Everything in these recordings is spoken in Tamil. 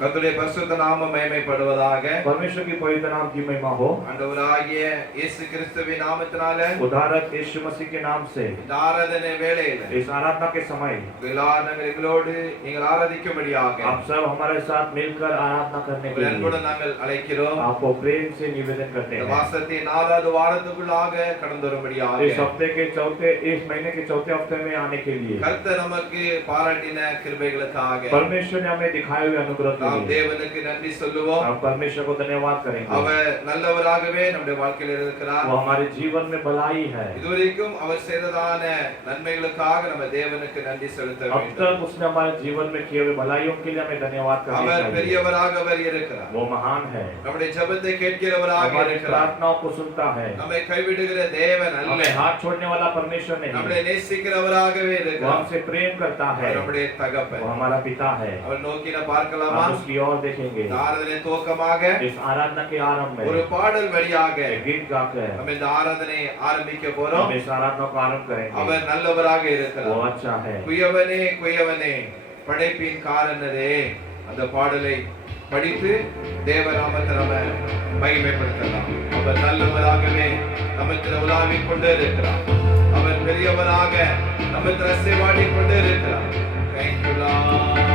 கர்த்தருடைய பரிசுத்த நாமம் மகிமைப்படுவதாக. परमेश्वर की पवित्र नाम की महिमा हो. ஆண்டவராகிய இயேசு கிறிஸ்துவின் நாமத்தினால उद्धारक यीशु मसीह के नाम से இந்த ஆராதனை வேளையில इस आराधना के समय எல்லாரும் எங்களோடு நீங்கள் ஆராதிக்கும்படியாக आप सब हमारे साथ मिलकर आराधना करने के लिए அன்புடன் நாங்கள் அழைக்கிறோம். आपको प्रेम से निवेदन करते இந்த हैं. மாசத்தின் 4வது வாரத்துக்குள்ளாக கடந்து வரும்படியாக इस हफ्ते के इस महीने के चौथे हफ्ते में आने के लिए கர்த்தர் நமக்கு பாராட்டின கிருபைகளுக்காக परमेश्वर ने हमें दिखाए हुए अनुग्रह के நாம் लिए தேவனுக்கு நன்றி சொல்லுவோம். हम परमेश्वर को धन्यवाद करेंगे. அவர் நல்லவராகவே நம்முடைய வாழ்க்கையில் இருக்கிறார். वो हमारे जीवन में भलाई है. இதுவரைக்கும் அவர் செய்ததான நன்மைகளுக்காக நம்ம தேவனுக்கு நன்றி செலுத்த अब வேண்டும். तक उसने हमारे जीवन में किए हुए भलाइयों के लिए हमें धन्यवाद करना அவர் चाहिए. பெரியவராக அவர் இருக்கிறார். वो महान है. நம்முடைய ஜெபத்தை கேட்கிறவராக हमारी இருக்கிறார். प्रार्थनाओं को सुनता है. நம்மை கைவிடுகிற தேவன் அல்ல. हमें हाथ छोड़ने वाला परमेश्वर नहीं. நம்மை நேசிக்கிறவராகவே वो இருக்கிறார். हमसे प्रेम करता है. அவர் நம்முடைய தகப்பன். वो हमारा पिता है. அவர் நோக்கி பார்க்கலாமா? हम उसकी ओर देखेंगे. ஆராதனை துவக்கமாக इस आराधना के आरंभ में ஒரு பாடல் வழியாக गीत गाकर நம்ம இந்த ஆராதனை ஆரம்பிக்க போறோம். हम इस आराधना को आरंभ करेंगे. அவர் நல்லவராக वो இருக்கிறார். अच्छा है. குயவனே குயவனே படைப்பின் காரணரே அந்த பாடலை படித்து தேவநாமத்தை நம்ம மகிமைப்படுத்தலாம். அவர் நல்லவராகவே நமக்கு உலாவிக் கொண்டே இருக்கிறார். அவர் பெரியவராக நமக்கு அசைவாடிக் கொண்டே இருக்கிறார். Thank you Lord.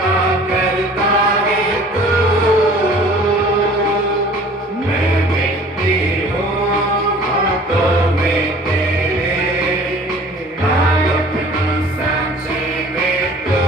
का करता है तू, मैं मिट्टी हूँ हाथों में तेरे, डाल अपना सांचे में तू।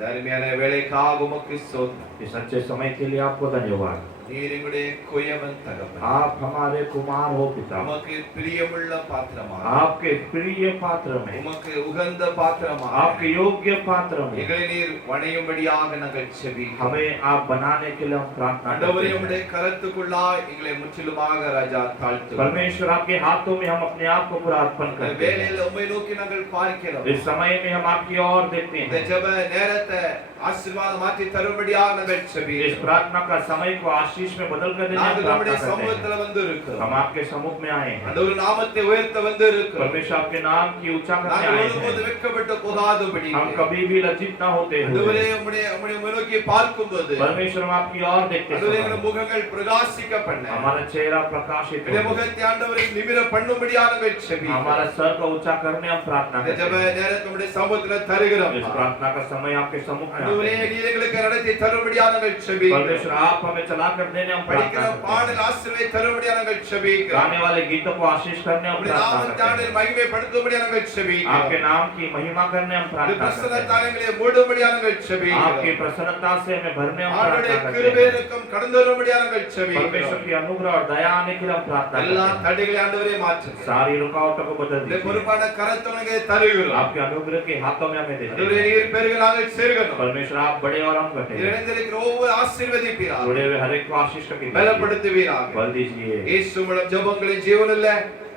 ಧರ್ಮಿಯನ ವೇಳೆಗಾಗಿ ಉಮಕ್ಕೆ ಸ್ತೋತ್ರ. इस अच्छे समय के लिए आपको धन्यवाद। நீர் எங்களுடைய குயவன் தகப்பன். आप हमारे कुमार हो पिता। உமக்கு பிரியமுள்ள பாத்திரமாக, आपके प्रिय पात्र में, உமக்கு உகந்த பாத்திரமாக, आपके योग्य पात्र में எங்களை நீர் வணையும்படியாக நாங்கள் செபிக்கிறோம். हमें आप बनाने के लिए हम प्रार्थना ஆண்டவரே, करते हैं। உம்முடைய கரத்துக்குள்ளாய் எங்களை முற்றிலுமாக ராஜா தாழ்த்துகிறோம். परमेश्वर आपके हाथों में हम अपने आप को पूरा अर्पण இந்த करते हैं। வேளையில உம்மை நோக்கி நாங்கள் பார்க்கிறோம். इस समय में हम आपकी ओर देखते இந்த हैं। ஜெப நேரத்தை ஆசீர்வாதம் மாற்றி தரும்படியாக நாங்கள் इस செபிக்கிறோம். प्रार्थना का समय को आशीष में बदल कर देने की நாங்கள் प्रार्थना உம்முடைய करते हैं। சமூகத்துல வந்து இருக்கிறோம். हम आपके सम्मुख में आए हैं। ஆண்டவர் நாமத்தை உயர்த்த வந்து இருக்கிறோம். परमेश्वर आपके नाम की ऊंचा करने நாங்கள் आए ஒருபோது हैं। வெட்கப்பட்டு போகாதபடி हम कभी भी लज्जित न होते ஆண்டவரே, हुए உம்முடைய உம்மை நோக்கி பார்க்கும்போது परमेश्वर हम आपकी ओर देखते ஆண்டவரே, எங்களுடைய समय முகங்கள் பிரகாசிக்க பண்ண, हमारा चेहरा प्रकाशित எங்களுடைய हो, முகத்தை ஆண்டவரே நிமிர பண்ணும்படியாக நாங்கள் செபிக்கிறோம். हमारा सर को ऊंचा करने हम प्रार्थना இந்த करते ஜெப हैं। நேரத்தை உம்முடைய சமூகத்துல தருகிறோம். इस प्रार्थना का समय आपके सम्मुख में ஆண்டவரே, आता है। நீர் எங்களுக்கு நடத்தி தரும்படியாக நாங்கள் செபிக்கிறோம். परमेश्वर आप हमें चला कर देने हम படிக்கிற प्रार्थना करते பாடல் ஆசீர்வாதத்தை தரும்படியாக நாங்கள் हैं। செபிக்கிறோம். गाने वाले गीतों को आशीष करने हम உம்முடைய प्रार्थना நாமத்தை करते हैं। ஆண்டவரே மகிமைப்படுத்தும்படியாக நாங்கள் செபிக்கிறோம். आपके नाम की महिमा करने हम உம்முடைய प्रार्थना करते பிரசன்னத்தால் हैं। எங்களை மூடும்படியாக நாங்கள் आपकी செபிக்கிறோம். प्रसन्नता से हमें भरने हम ஆண்டவருடைய प्रार्थना करते கிருபை हैं। இரக்கம் கடந்து வரும்படியாக நாங்கள் परमेश्वर செபிக்கிறோம். की अनुग्रह और दया आने के लिए हम प्रार्थना எல்லா करते हैं। தடைகளை ஆண்டவரே மாற்றுங்க. सारी रुकावटों को बदल இந்த दीजिए। பொறுப்பான கரத்தை உனக்கு தருகிறோம். आपके अनुग्रह के हाथों में हमें देते ஆண்டவரே, हैं। நீர் பெருக நாங்கள் சேர்க்கணும். परमेश्वर आप बड़े और हम घटे நீர் இணைந்திருக்கிற ஒவ்வொரு ஆசீர்வதிப்பீராக, जुड़े हुए हर एक को आशीष का कीजिए। பலப்படுத்துவீராக. बल दीजिए। இயேசு மூலம் ஜெபங்களை ஜீவனுள்ள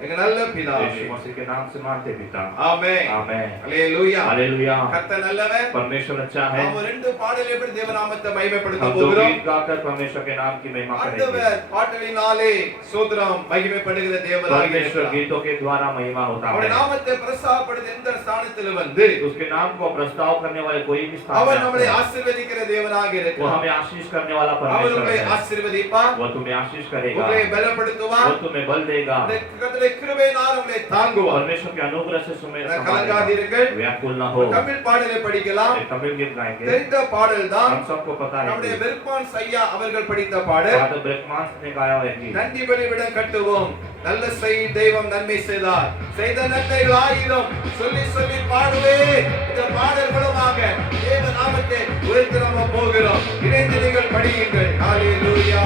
எங்க நல்ல பிதாவே. यीशु मसीह के नाम से मांगते पिता। ஆமென். आमेन। அல்லேலூயா. हालेलुया। கர்த்தர் நல்லவர். परमेश्वर अच्छा है। நாம ரெண்டு பாடலை எப்படி தேவநாமத்தை மகிமைப்படுத்த हम दो போகிறோம். गीत गाकर परमेश्वर के नाम की महिमा करेंगे। ஆண்டவர் பாடலினாலே சோதரம் மகிமைப்படுகிற தேவனாக परमेश्वर இருக்கிறார். गीतों के द्वारा महिमा होता அவருடைய है। நாமத்தை பிரஸ்தாபப்படுத்த எந்த ஸ்தானத்தில் வந்து उसके नाम को प्रस्ताव करने वाले कोई भी स्थान அவர் में நம்மை आता है। ஆசீர்வதிக்கிற தேவனாக वो இருக்கிறார். हमें आशीष करने वाला அவர் परमेश्वर உங்களை है। ஆசீர்வதிப்பார், वो तुम्हें आशीष करेगा। உங்களை பலப்படுத்துவார், वो तुम्हें बल देगा। இந்த கர்த்தருடைய கிருபையினால் உங்களை தாங்குவார். परमेश्वर के अनुग्रह से तुम्हें संभालेगा। கலங்காதீர்கள். व्याकुल न हो। தமிழ் பாடலை படிக்கலாம். एक तमिल गीत गाएंगे। தெரிந்த பாடல் தான் हम सबको पता है நம்முடைய कि பெர்க்மான் ஐயா அவர்கள் படித்த பாடல். फादर ब्रेकमांस ने गाया है कि நன்றி பலிபீடம் கட்டுவோம், நல்ல செய் தெய்வம் நன்மை செய்தார், செய்த நன்மைகள் ஆயிரம் சொல்லி சொல்லி பாடுவே. இந்த பாடல் மூலமாக தேவ நாமத்தை உயர்த்த நாம போகிறோம். இணைந்து நீங்கள் படியுங்கள். ஹalleluya.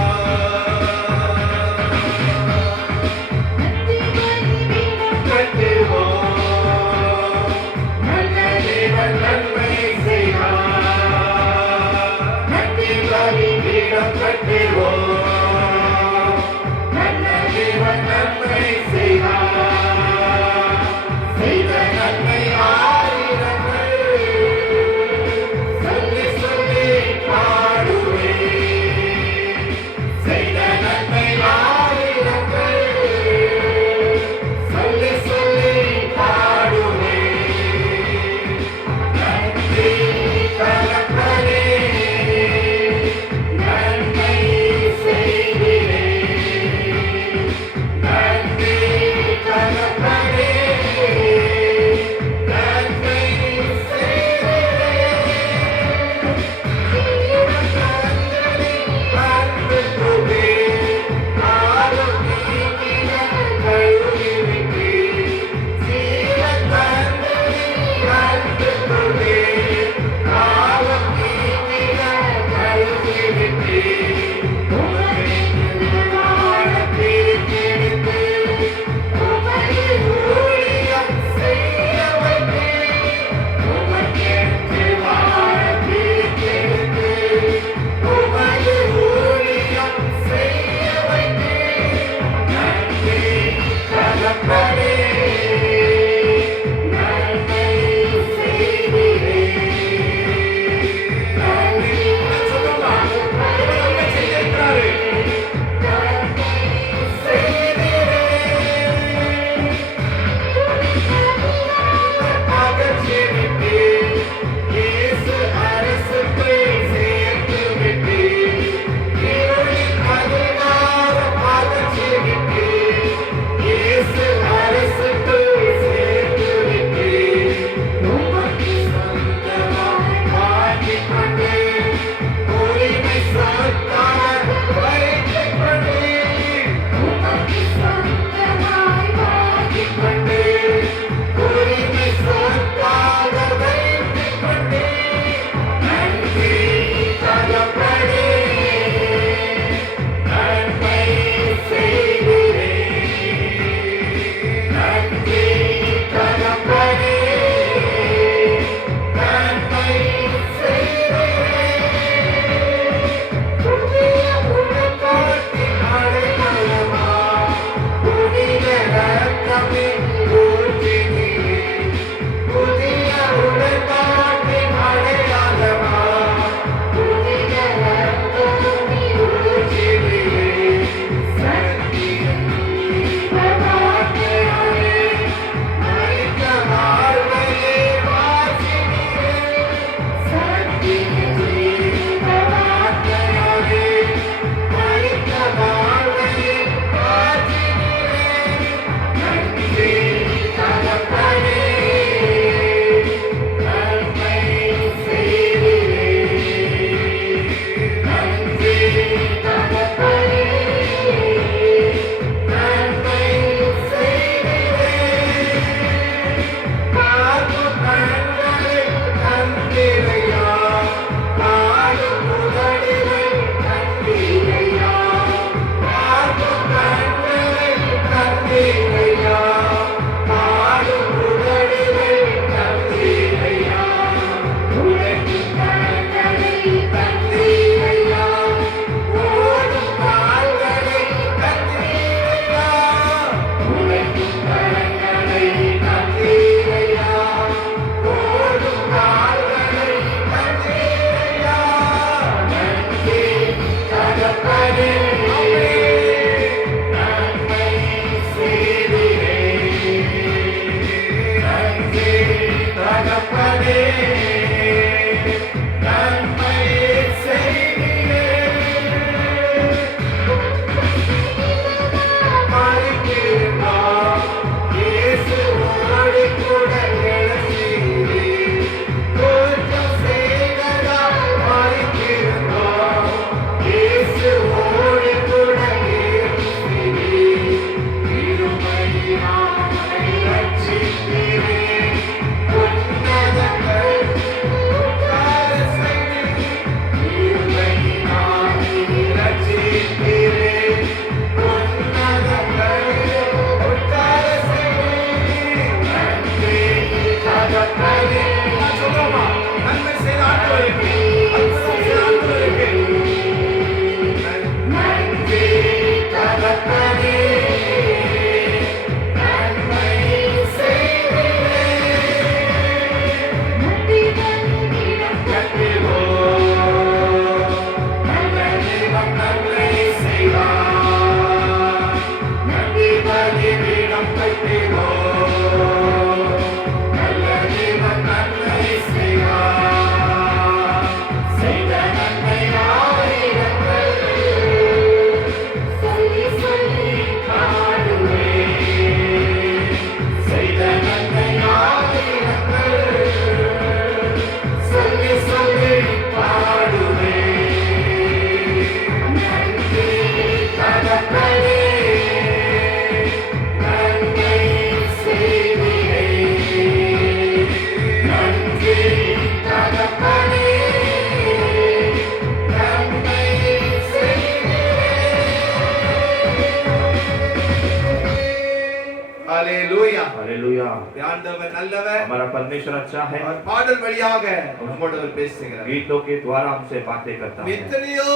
हालेलुया। ஆண்டவர் நல்லவர். हमारा परमेश्वर अच्छा है। அவர் பாடல் வழியாக நம்மோடு அவர் பேசுகிறார். गीतों के द्वारा हमसे बातें करता है। எத்தனையோ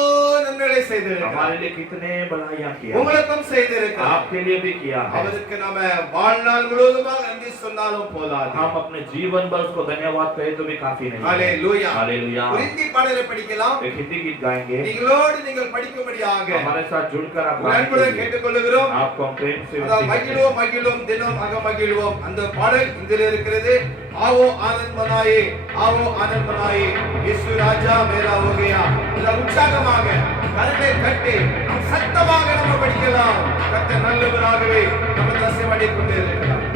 நன்மைகளை செய்திருக்கிறார். हमारे लिए कितने भलाइयां किया, உங்களுக்கும் செய்திருக்கிறார். आपके लिए भी किया है। அவருக்கு நாம வாழ்நாள் முழுவதுமாக நன்றி சொன்னாலும் போதாது. हम अपने जीवन भर उसको धन्यवाद कहे तो भी काफी नहीं है। हालेलुया। हालेलुया। ஒரு हिंदी பாடலை படிக்கலாம். एक हिंदी गीत गाएंगे। நீங்களோடு நீங்கள் படிக்கும்படியாக हमारे साथ जुड़कर आप அன்புடன் கேட்டுக்கொள்கிறோம். आपको हम प्रेम से அதாவது மகிழ்வோம் மகிழ்வோம் தினம் அக மகிழ்வோம். அந்த பாடல் இதில் இருக்கிறது. आओ आनंद मनाए, आओ आनंद मनाए, यीशु राजा मेरा हो गया. இந்த உற்சாகமாக கரங்களை தட்டி சத்தமாக நம்ம படிக்கலாம். கர்த்தர் நல்லவராகவே நம்ம தரிசனம் கொண்டே இருக்கிறார்.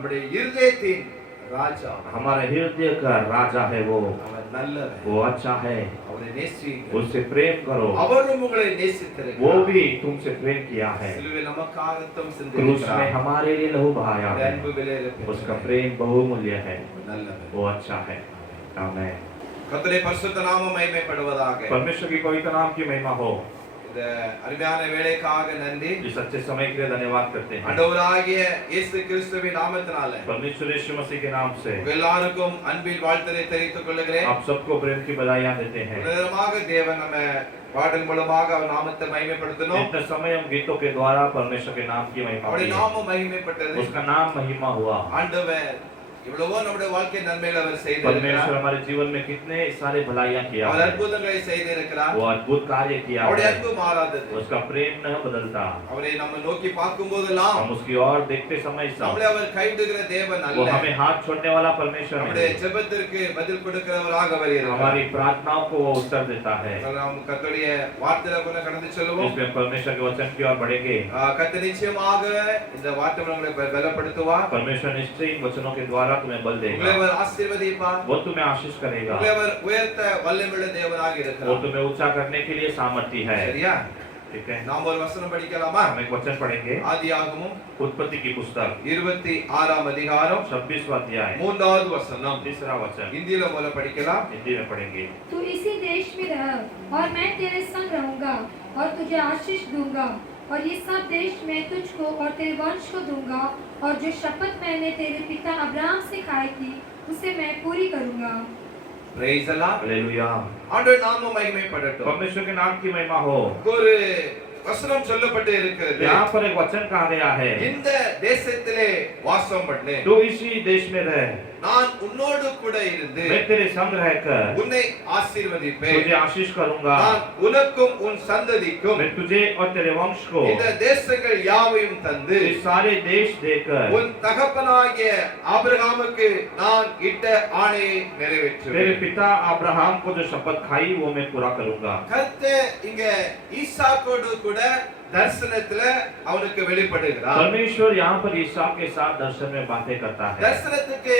நம்முடைய இருதயத்தின் ராஜா हमारे हृदय का राजा है அவர் நல்லவர் वो अच्छा है, அவரை நேசியுங்கள் उससे प्रेम करो, அவரும் உங்களை वो நேசித்திருக்கிறார் भी तुमसे प्रेम किया है, சிலுவையில் நமக்காக ரத்தம் क्रूस சிந்தியிருக்கிறார் में हमारे लिए लहू बहाया அந்த है, அன்பு விலையில उसका प्रेम बहुमूल्य है, நல்லவர் वो अच्छा है। आमेन। கர்த்தருடைய பரிசுத்த நாமம் மகிமைப்படுவதாக परमेश्वर की पवित्र नाम की महिमा हो। இந்த அருமையான வேலைக்காக நன்றி इस अच्छे समय के लिए धन्यवाद करते हैं ஆண்டவராகிய இயேசு கிறிஸ்துவின் நாமத்தினால परमेश्वर यीशु मसीह के नाम से உங்கள் எல்லாருக்கும் அன்பின் வாழ்த்துரை தெரிவித்துக் கொள்கிறேன் आप सबको प्रेम की बधाइयां देते हैं। உன்னதமாக தேவன் நம்ம பாடல் மூலமாக அவர் நாமத்தை மகிமைப்படுத்தணும் इतने समय हम गीतों के द्वारा परमेश्वर के नाम की महिमा அவருடைய की, நாமம் மகிமைப்பட்டது उसका नाम महिमा हुआ। ஆண்டவர் இவ்வளவோ நம்முடைய வாழ்க்கை நன்மைகள் அவர் परमेश्वर செய்திருக்கிறார் हमारे जीवन में कितने सारे भलाइयां किया அவர் है, அற்புதங்களை செய்திருக்கிறார் वो अद्भुत कार्य किया அவருடைய है, அன்பு மாறாதது उसका प्रेम न बदलता। அவரை நம்ம நோக்கி பார்க்கும் போதெல்லாம் हम उसकी ओर देखते समय सब நம்மளை அவர் கைவிடுகிற தேவன் वो அல்ல हमें हाथ छोड़ने वाला परमेश्वर நம்முடைய नहीं, ஜெபத்திற்கு பதில் கொடுக்கிறவராக அவர் இருக்கிறார் हमारी प्रार्थनाओं को वो उत्तर देता है। நாம் கர்த்தருடைய வார்த்தையில கூட கடந்து செல்வோம் इसलिए परमेश्वर के वचन की ओर बढ़ेंगे। கர்த்தர் நிச்சயமாக இந்த வார்த்தை உங்களை பலப்படுத்துவார் परमेश्वर निश्चय इन वचनों के द्वारा तुम्हें बल உங்களை देगा, அவர் ஆசீர்வதிப்பார் वो तुम्हें आशीष करेगा, உங்களை அவர் உயர்த்த வல்லமையுள்ள தேவனாக वो இருக்கிறார் तुम्हें ऊंचा करने के लिए सामर्थ्य है। சரியா ठीक है, நாம் ஒரு வசனம் படிக்கலாமா हम एक वचन पढ़ेंगे। ஆதியாகமம் उत्पत्ति की पुस्तक 26ஆம் அதிகாரம் 26वां अध्याय 3வது வசனம் तीसरा वचन हिंदीல போல படிக்கலாம் हिंदी में पढ़ेंगे। तू इसी देश में रह और मैं तेरे संग रहूंगा और तुझे आशीष दूंगा और ये सब देश मैं तुझको और तेरे वंश को दूंगा और जो शपथ मैंने तेरे पिता अब्राहम से खाई थी उसे मैं पूरी करूंगा। praise the Lord हालेलुया, ஆண்டவர் நாமம் மகிமைப்படட்டும் परमेश्वर के नाम की महिमा हो। ஒரு வசனம் சொல்லப்பட்டு இருக்கிறது यहाँ पर एक वचन कहा गया है, இந்த தேசத்திலே வாசம் பண்ணு तू इसी देश में रह, நான் உன்னோடு கூட இருந்து मैं तेरे संग रहकर உன்னை ஆசீர்வதிப்பேன் तुझे आशीष करूंगा, நான் உனக்கும் உன் சந்ததிக்கும் मैं तुझे और तेरे वंश को இந்த தேசங்கள் யாவையும் தந்து ये सारे देश देकर உன் தகப்பனாகிய ஆபிரகாமுக்கு நான் இட்ட ஆணையை तेरे நிறைவேற்றுவேன் पिता अब्राहम को जो शपथ खाई वो मैं पूरा करूंगा। கர்த்தர் இங்க ஈசாக்கோடு கூட தரிசனத்துல அவனுக்கு வெளிப்படுகிறார் परमेश्वर यहाँ पर इसहाक के साथ दर्शन में बातें करता है, தரிசனத்துக்கு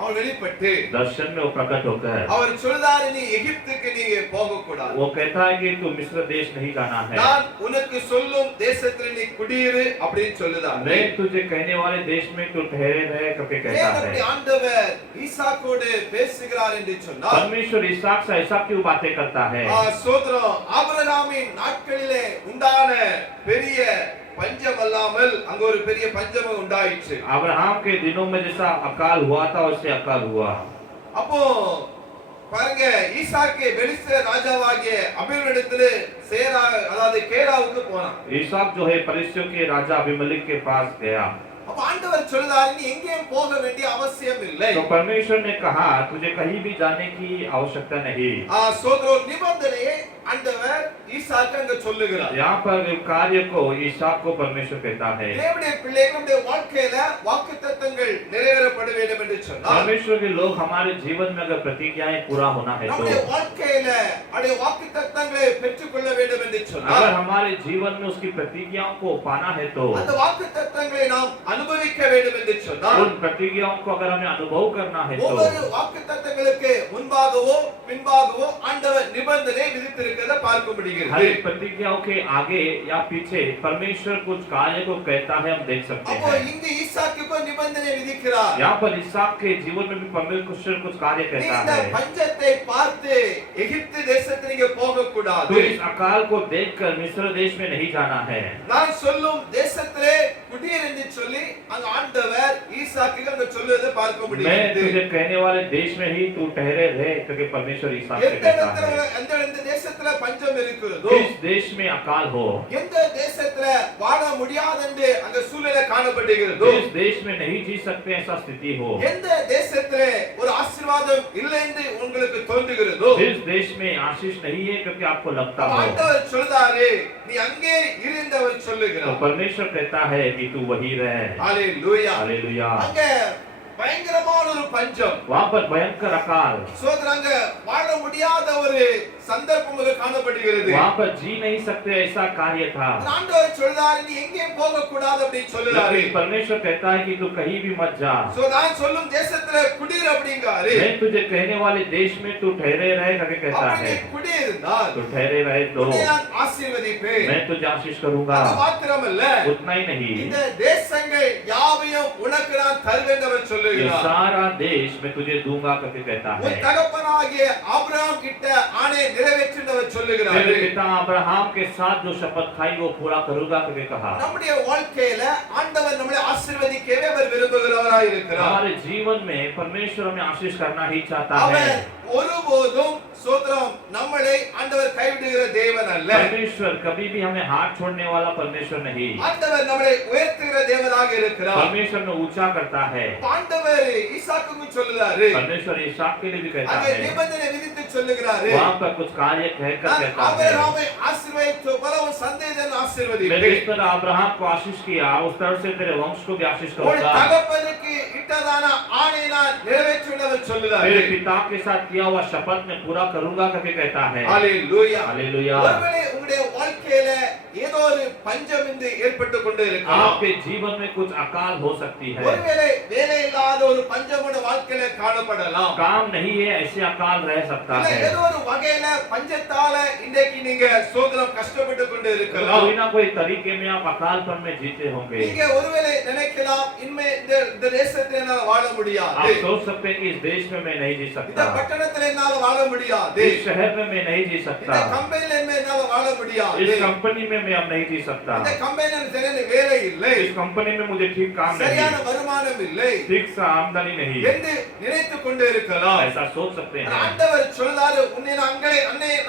அவன் வெளிப்பட்டு दर्शन में वो प्रकट होकर அவர் சொல்றாரு நீ எகிப்துக்கு நீ போக கூடாது वो कहता है कि तू मिस्र देश नहीं जाना है, நான் உனக்கு சொல்லும் தேசத்துல நீ குடியிரு அப்படின்னு சொல்லுதாங்க मैं तुझे कहने वाले देश में तू ठहरे रहे करके कहता அப்படி है। ஆண்டவர் ஈசாக்கோடு பேசுகிறார் என்று சொன்னார் परमेश्वर इसहाक से ऐसा क्यों बातें करता है? சோதரம் ஆபிரகாமின் நாட்களிலே உண்டான பெரிய பஞ்சம் அல்லாமல் அங்க ஒரு பெரிய பஞ்சம் உண்டாயிற்று अब्राहम के दिनों में जैसा अकाल हुआ था वैसे अकाल हुआ। அப்போ பாருங்க ஈசாக்கு பெலிஸ்தர ராஜாவாகிய அபிமேலெக்கிடத்துல சேரா அதாவது கேராவுக்கு போனான் इसहाक जो है परिस्थियों के राजा अबीमेलेक के पास गया, அப்ப ஆண்டவர் சொல்றாரு நீ எங்கேயும் போக வேண்டிய அவசியம் இல்லை तो परमेश्वर ने कहा तुझे कहीं भी जाने की आवश्यकता नहीं। சோதரம் நிபந்தனையை ஆண்டவர் ஈசாக்கு அங்க சொல்லுகிறார் यहाँ पर कार्य को इसहाक को परमेश्वर कहता है, தேவனுடைய பிள்ளைகளுடைய வாழ்க்கையில வாக்குத்தத்தங்கள் நிறைவேறப்பட வேண்டும் என்று சொன்னார் परमेश्वर के लोग हमारे जीवन में अगर प्रतिज्ञाएं पूरा होना है நம்முடைய तो வாழ்க்கையில அடைய வாக்குத்தத்தங்களை பெற்றுக்கொள்ள வேண்டும் என்று अगर சொன்னார் हमारे जीवन में उसकी प्रतिज्ञाओं को पाना है तो அந்த வாக்குத்தத்தங்களை நாம் அனுபவிக்க வேண்டும் என்று சொன்னார் उन प्रतिज्ञाओं को अगर हमें अनुभव करना है ஒவ்வொரு तो வாக்குத்தத்தங்களுக்கு முன்பாகவோ பின்பாகவோ ஆண்டவர் நிபந்தனை விதித்திருக்கிறத பார்க்க முடிகிறது हर एक प्रतिज्ञाओं के आगे या पीछे परमेश्वर कुछ कार्य को कहता है, हम देख सकते அப்போ हैं। இங்க ஈசாக்குக்கு நிபந்தனை விதிக்கிறார் यहाँ पर इसहाक के जीवन में भी परमेश्वर कुछ कार्य நீ कहता இந்த है, பஞ்சத்தை பார்த்து எகிப்து தேசத்துக்கு நீங்க போக तो கூடாது इस अकाल को देखकर मिस्र देश में नहीं जाना है। நான் சொல்லும் தேசத்திலே குடியேறு என்று சொல்லி அங்க ஆண்டவர் ஈசாக்கு அங்க சொல்லுவதை பார்க்க मैं முடிகிறது तुझे कहने वाले देश में ही तू ठहरे रहे करके परमेश्वर इसहाक से எந்த कहता இடத்துல है। எந்த தேசத்துல பஞ்சம் இருக்கிறதோ इस देश में अकाल हो, எந்த தேசத்துல வாழ முடியாது என்று அங்க சூழ்நிலை காணப்படுகிறதோ जिस देश में नहीं जी सकते ऐसा स्थिति हो, எந்த தேசத்துல ஒரு ஆசீர்வாதம் இல்லை என்று உங்களுக்கு தோன்றுகிறதோ जिस देश में आशीष नहीं है क्योंकि आपको लगता हो, ஆண்டவர் சொல்றாரு நீ அங்கே இருந்தவர் तो परमेश्वर कहता है कि तू वही रह। ஹalleluya हालेलुया। அங்க பயங்கரமான ஒரு பஞ்சம் वहां पर भयंकर अकाल, சோதராங்க வாழ முடியாத ஒரு சந்தர்ப்பம் அங்க காணப்படுகிறது वहां पर जी नहीं सकते ऐसा कार्य था। ஆண்டவர் சொல்றாரு நீ எங்கேயும் போக கூடாது அப்படி சொல்றாரு लेकिन परमेश्वर कहता है कि तू कहीं भी मत जा, சோ நான் சொல்லும் தேசத்துல குடியிரு அப்படிங்காரு मैं तुझे कहने वाले देश में तू ठहरे रहे करके कहता அப்படி है। குடியிருந்தால் तू ठहरे रहे तो உன்னை நான் ஆசீர்வதிப்பேன் मैं तुझे आशीष करूंगा। அது மாத்திரமல்ல उतना ही नहीं, இந்த தேசங்கள் யாவையும் உனக்கு நான் தருவேன் என்று அவர் ये சொல்லுகிறார் सारा देश मैं तुझे दूंगा करके कहता है। உன் தகப்பனாகிய ஆபிரகாம் கிட்ட ஆணை நிறைவேற்று என்று அவர் சொல்லுகிறார் मेरे पिता अब्राहम के साथ जो शपथ खाई वो पूरा करूंगा करके कहा। நம்முடைய வாழ்க்கையில ஆண்டவர் நம்மளை ஆசீர்வதிக்கவே அவர் விரும்புகிறவராய் இருக்கிறார் हमारे जीवन में परमेश्वर हमें आशीष करना ही चाहता है। அவர் ஒருபோதும் சோதரம் நம்மளை ஆண்டவர் கைவிடுகிற தேவன் அல்ல परमेश्वर कभी भी हमें हाथ छोड़ने वाला परमेश्वर नहीं, ஆண்டவர் நம்மளை உயர்த்துகிற தேவனாக இருக்கிறார் परमेश्वर में ऊंचा करता है। ஆண்டவர் ஈசாக்குக்கு சொல்லுறாரு परमेश्वर इसहाक के लिए भी कहता அங்கே है, நிபந்தனை விதித்து சொல்லுகிறாரு वहां पर कुछ कार्य कहकर நான் कहता है, ஆபிரகாமை ஆசீர்வதித்து பலவும் சந்ததியை मैं ஆசீர்வதிப்பேன் जिस तरह अब्राहम को आशीष किया उस तरह से तेरे वंश को भी आशीष உன் करूंगा। தகப்பனுக்கு இட்டதான ஆணை நான் நிறைவேற்றுவேன் சொல்லுகிறாரு मेरे पिता के साथ किया हुआ शपथ में पूरा करूंगा करके कहता है। ஹalleluya हालेलुया। ஒருவேளை உங்களுடைய வாழ்க்கையில ஏதோ ஒரு பஞ்சம் இன்று ஏற்பட்டு கொண்டு இருக்கலாம் आपके जीवन में कुछ अकाल हो सकती है, ஒருவேளை வேலை இல்லாத ஒரு பஞ்சம் உங்களுடைய வாழ்க்கையில காணப்படலாம் काम नहीं है ऐसे अकाल रह सकता இல்ல है। ஏதோ ஒரு வகையில பஞ்சத்தால இன்றைக்கு நீங்க சோதனம் கஷ்டப்பட்டு கொண்டு இருக்கலாம் कोई ना कोई तरीके में आप अकालपन में जीते होंगे। நீங்க ஒருவேளை நினைக்கலாம் இனிமே இந்த தேசத்துல என்னால வாழ முடியாது आप सोच सकते हैं कि इस देश में मैं नहीं जी இந்த सकता, பட்டணத்துல என்னால வாழ முடியாது इस शहर में मैं नहीं जी இந்த सकता, கம்பெனில என்னால வாழ முடியாது इस कंपनी में मैं अब नहीं जी सकता, இந்த கம்பெனில சரியான வேலை இல்லை इस कंपनी में मुझे ठीक काम சரியான नहीं, வருமானம் இல்லை ठीक सा आमदनी नहीं, என்று நினைத்துக் கொண்டு இருக்கலாம் ऐसा सोच सकते हैं। ஆண்டவர் சொல்றாரு உன்னை நான் அங்கே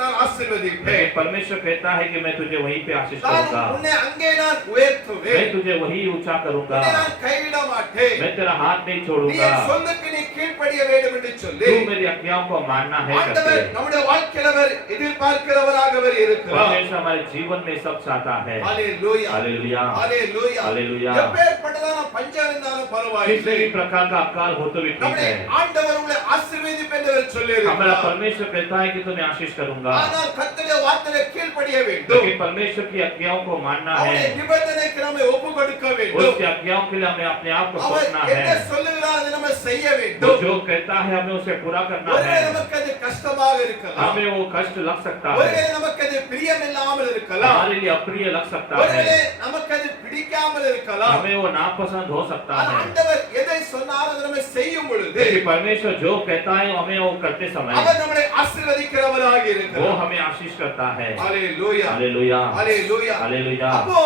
நான் ஆசீர்வதிப்பேன் लेकिन परमेश्वर कहता है कि मैं तुझे वहीं पे आशीष நான் करूंगा, உன்னை அங்கே நான் உயர்த்துவேன் मैं तुझे वहीं ऊंचा करूंगा, உன்னை நான் கைவிட மாட்டேன் मैं तेरा हाथ नहीं நீ छोड़ूंगा, என் சொல்லுக்கு நீ கீழ்ப்படிய வேண்டும் என்று சொல்லி तू मेरी आज्ञाओं को मानना है ஆண்டவர் करके। நம்முடைய வாழ்க்கையில அவர் எதிர்பார்க்கிறவராக அவர் இருக்கிறார் परमेश्वर हमारे जीवन में सब चाहता है। ஹalleluya हालेलुया, ஹalleluya हालेलुया। எப்பேற்பட்டதான பஞ்சம் இருந்தாலும் किसी பரவாயில்லை भी प्रकार का अकाल हो तो भी ठीक நம்முடைய है, ஆண்டவர் உங்களை ஆசீர்வதிப்பேன் என்று அவர் சொல்லி हमारा இருக்கிறார் परमेश्वर कहता है कि तुम्हें आशीष करूंगा, ஆனால் கர்த்தருடைய வார்த்தையை கீழ்ப்படிய வேண்டும் लेकिन परमेश्वर की आज्ञाओं को मानना அவருடைய है, நிபந்தனைக்கு நாம ஒப்பு கொடுக்க வேண்டும் उसकी आज्ञाओं के लिए हमें अपने आप को அவர் सौंपना என்ன है, சொல்லுகிறார் அதை நம்ம செய்ய वो வேண்டும் जो कहता है हमें उसे पूरा करना ஒருவேளை है। நமக்கு அது கஷ்டமாக இருக்கலாம் हमें वो कष्ट लग सकता ஒருவேளை है, நமக்கு அது பிரியமில்லாமல் இருக்கலாம் हमारे लिए अप्रिय लग सकता ஒருவேளை है, நமக்கு அது பிடிக்காமல் இருக்கலாம் हमें वो नापसंद हो सकता ஆனால் है, ஆண்டவர் எதை சொன்னாலும் அதை நம்ம செய்யும் பொழுது लेकिन परमेश्वर जो कहता है हमें वो करते समय அவர் நம்மை ஆசீர்வதிக்கிறவராக वो இருக்கிறார் हमें आशीष करता है। ஹalleluya हालेलुया, ஹalleluya हालेलुया। அப்போ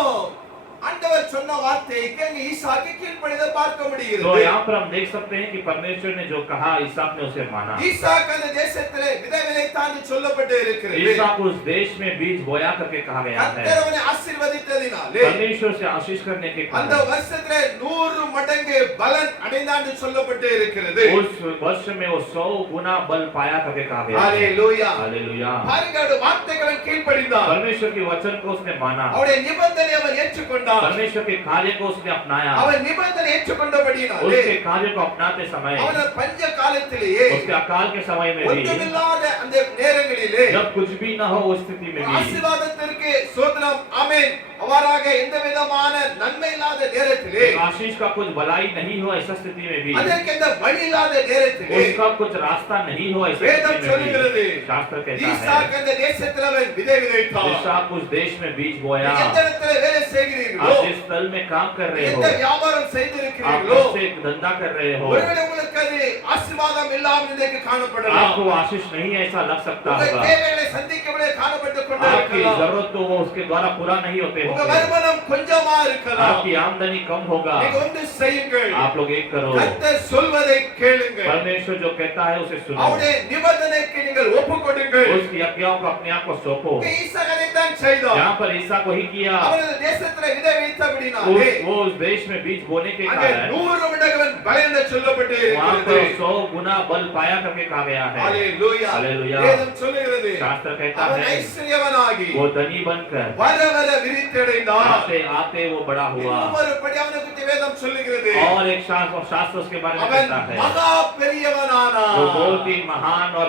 ஆண்டவர் சொன்ன வார்த்தைக்கு அங்க ஈசாக்கு கீழ்ப்படிதல் பார்க்க तो முடிகிறது यहाँ पर हम देख सकते हैं कि परमेश्वर ने जो कहा इसहाक ने उसे माना। ஈசாக்கு அந்த தேசத்திலே விதை விதைத்தான் என்று சொல்லப்பட்டு இருக்கிறது इसहाक उस देश में बीज बोया करके कहा गया है, கர்த்தர் அவனை ஆசீர்வதித்ததினாலே परमेश्वर से आशीष करने के அந்த कारण வருஷத்திலே 100 மடங்கு பலன் அடைந்தான் என்று சொல்லப்பட்டு இருக்கிறது उस वर्ष में वो 100 गुना बल पाया करके कहा गया है। ஹalleluya हालेलुया। பாருங்க அவருடைய வார்த்தைகளை கீழ்ப்படிந்தான் परमेश्वर के वचन को उसने माना, அவருடைய நிபந்தனை அவன் ஏற்றுக்கொண்டான் परमेश्वर के कार्य को उसने अपनाया, அவன் நிபந்தனை ஏற்றுக்கொண்டபடியினாலே उसके कार्य को अपनाते समय, அவன் பஞ்ச காலத்திலேயே उसके अकाल के समय में भी, ஒன்றுமில்லாத அந்த நேரங்களிலே जब कुछ भी न हो उस स्थिति में भी, ஆசீர்வாதத்திற்கு சோதனம் ஆமென் அவராக எந்த விதமான நன்மை இல்லாத நேரத்திலே आशीष का कुछ भलाई नहीं हो ऐसा स्थिति में भी, அதற்கு எந்த வழி இல்லாத நேரத்திலே उसका कुछ रास्ता नहीं हो ऐसी வேதம் स्थिति में சொல்லுகிறது भी, शास्त्र कहता है ஈசாக்கு அந்த தேசத்தில் அவன் விதை விதைத்தான் इसहाक उस देश में बीज बोया। எந்த இடத்துல வேலை செய்கிறீர்களோ आप जिस स्थल में काम कर रहे हो, எந்த வியாபாரம் आप செய்திருக்கிறீர்களோ से एक धंधा कर रहे हो, ஒருவேளை உங்களுக்கு அது ஆசீர்வாதம் இல்லாமல் இன்றைக்கு காணப்படலாம் आपको आशीष नहीं है ऐसा लग सकता உங்கள் होगा, தேவைகளை சந்திக்கவில்லை காணப்பட்டு आपकी கொண்டிருக்கலாம் जरूरत तो वो उसके द्वारा पूरा नहीं होते உங்க होंगे, வருமானம் கொஞ்சமா இருக்கலாம் आपकी आमदनी कम होगा, நீங்க ஒன்று செய்யுங்கள் आप लोग एक करो, கர்த்தர் சொல்வதை கேளுங்கள் परमेश्वर जो कहता है उसे सुनो, அவருடைய நிபந்தனைக்கு நீங்கள் ஒப்புக்கொடுங்கள் उसकी आज्ञाओं को अपने आप को सौंपो। ஈசாக்கு அதைத்தான் செய்தான் यहाँ पर ईसा को ही किया, அவன் அந்த தேசத்துல விதை வைத்தபடினாலே वो उस देश में बीज बोने के அங்கே कारण 100 மடங்கு பலன் என்று சொல்லப்பட்டு वहाँ இருக்கிறது पर 100 गुना बल पाया करके कहा गया है। ஹalleluya हालेलुया। வேதம் சொல்லுகிறது शास्त्र कहता அவன் है ஐஸ்வரியவனாகி वो धनी बनकर வர வர விருத்தியடைந்தான் आते आते वो बड़ा हुआ। இன்னும் ஒரு படி அவனை குறித்து வேதம் சொல்லுகிறது और एक शास्त्र उसके बारे में அவன் कहता है மகா பெரியவனானான் वो बहुत ही महान और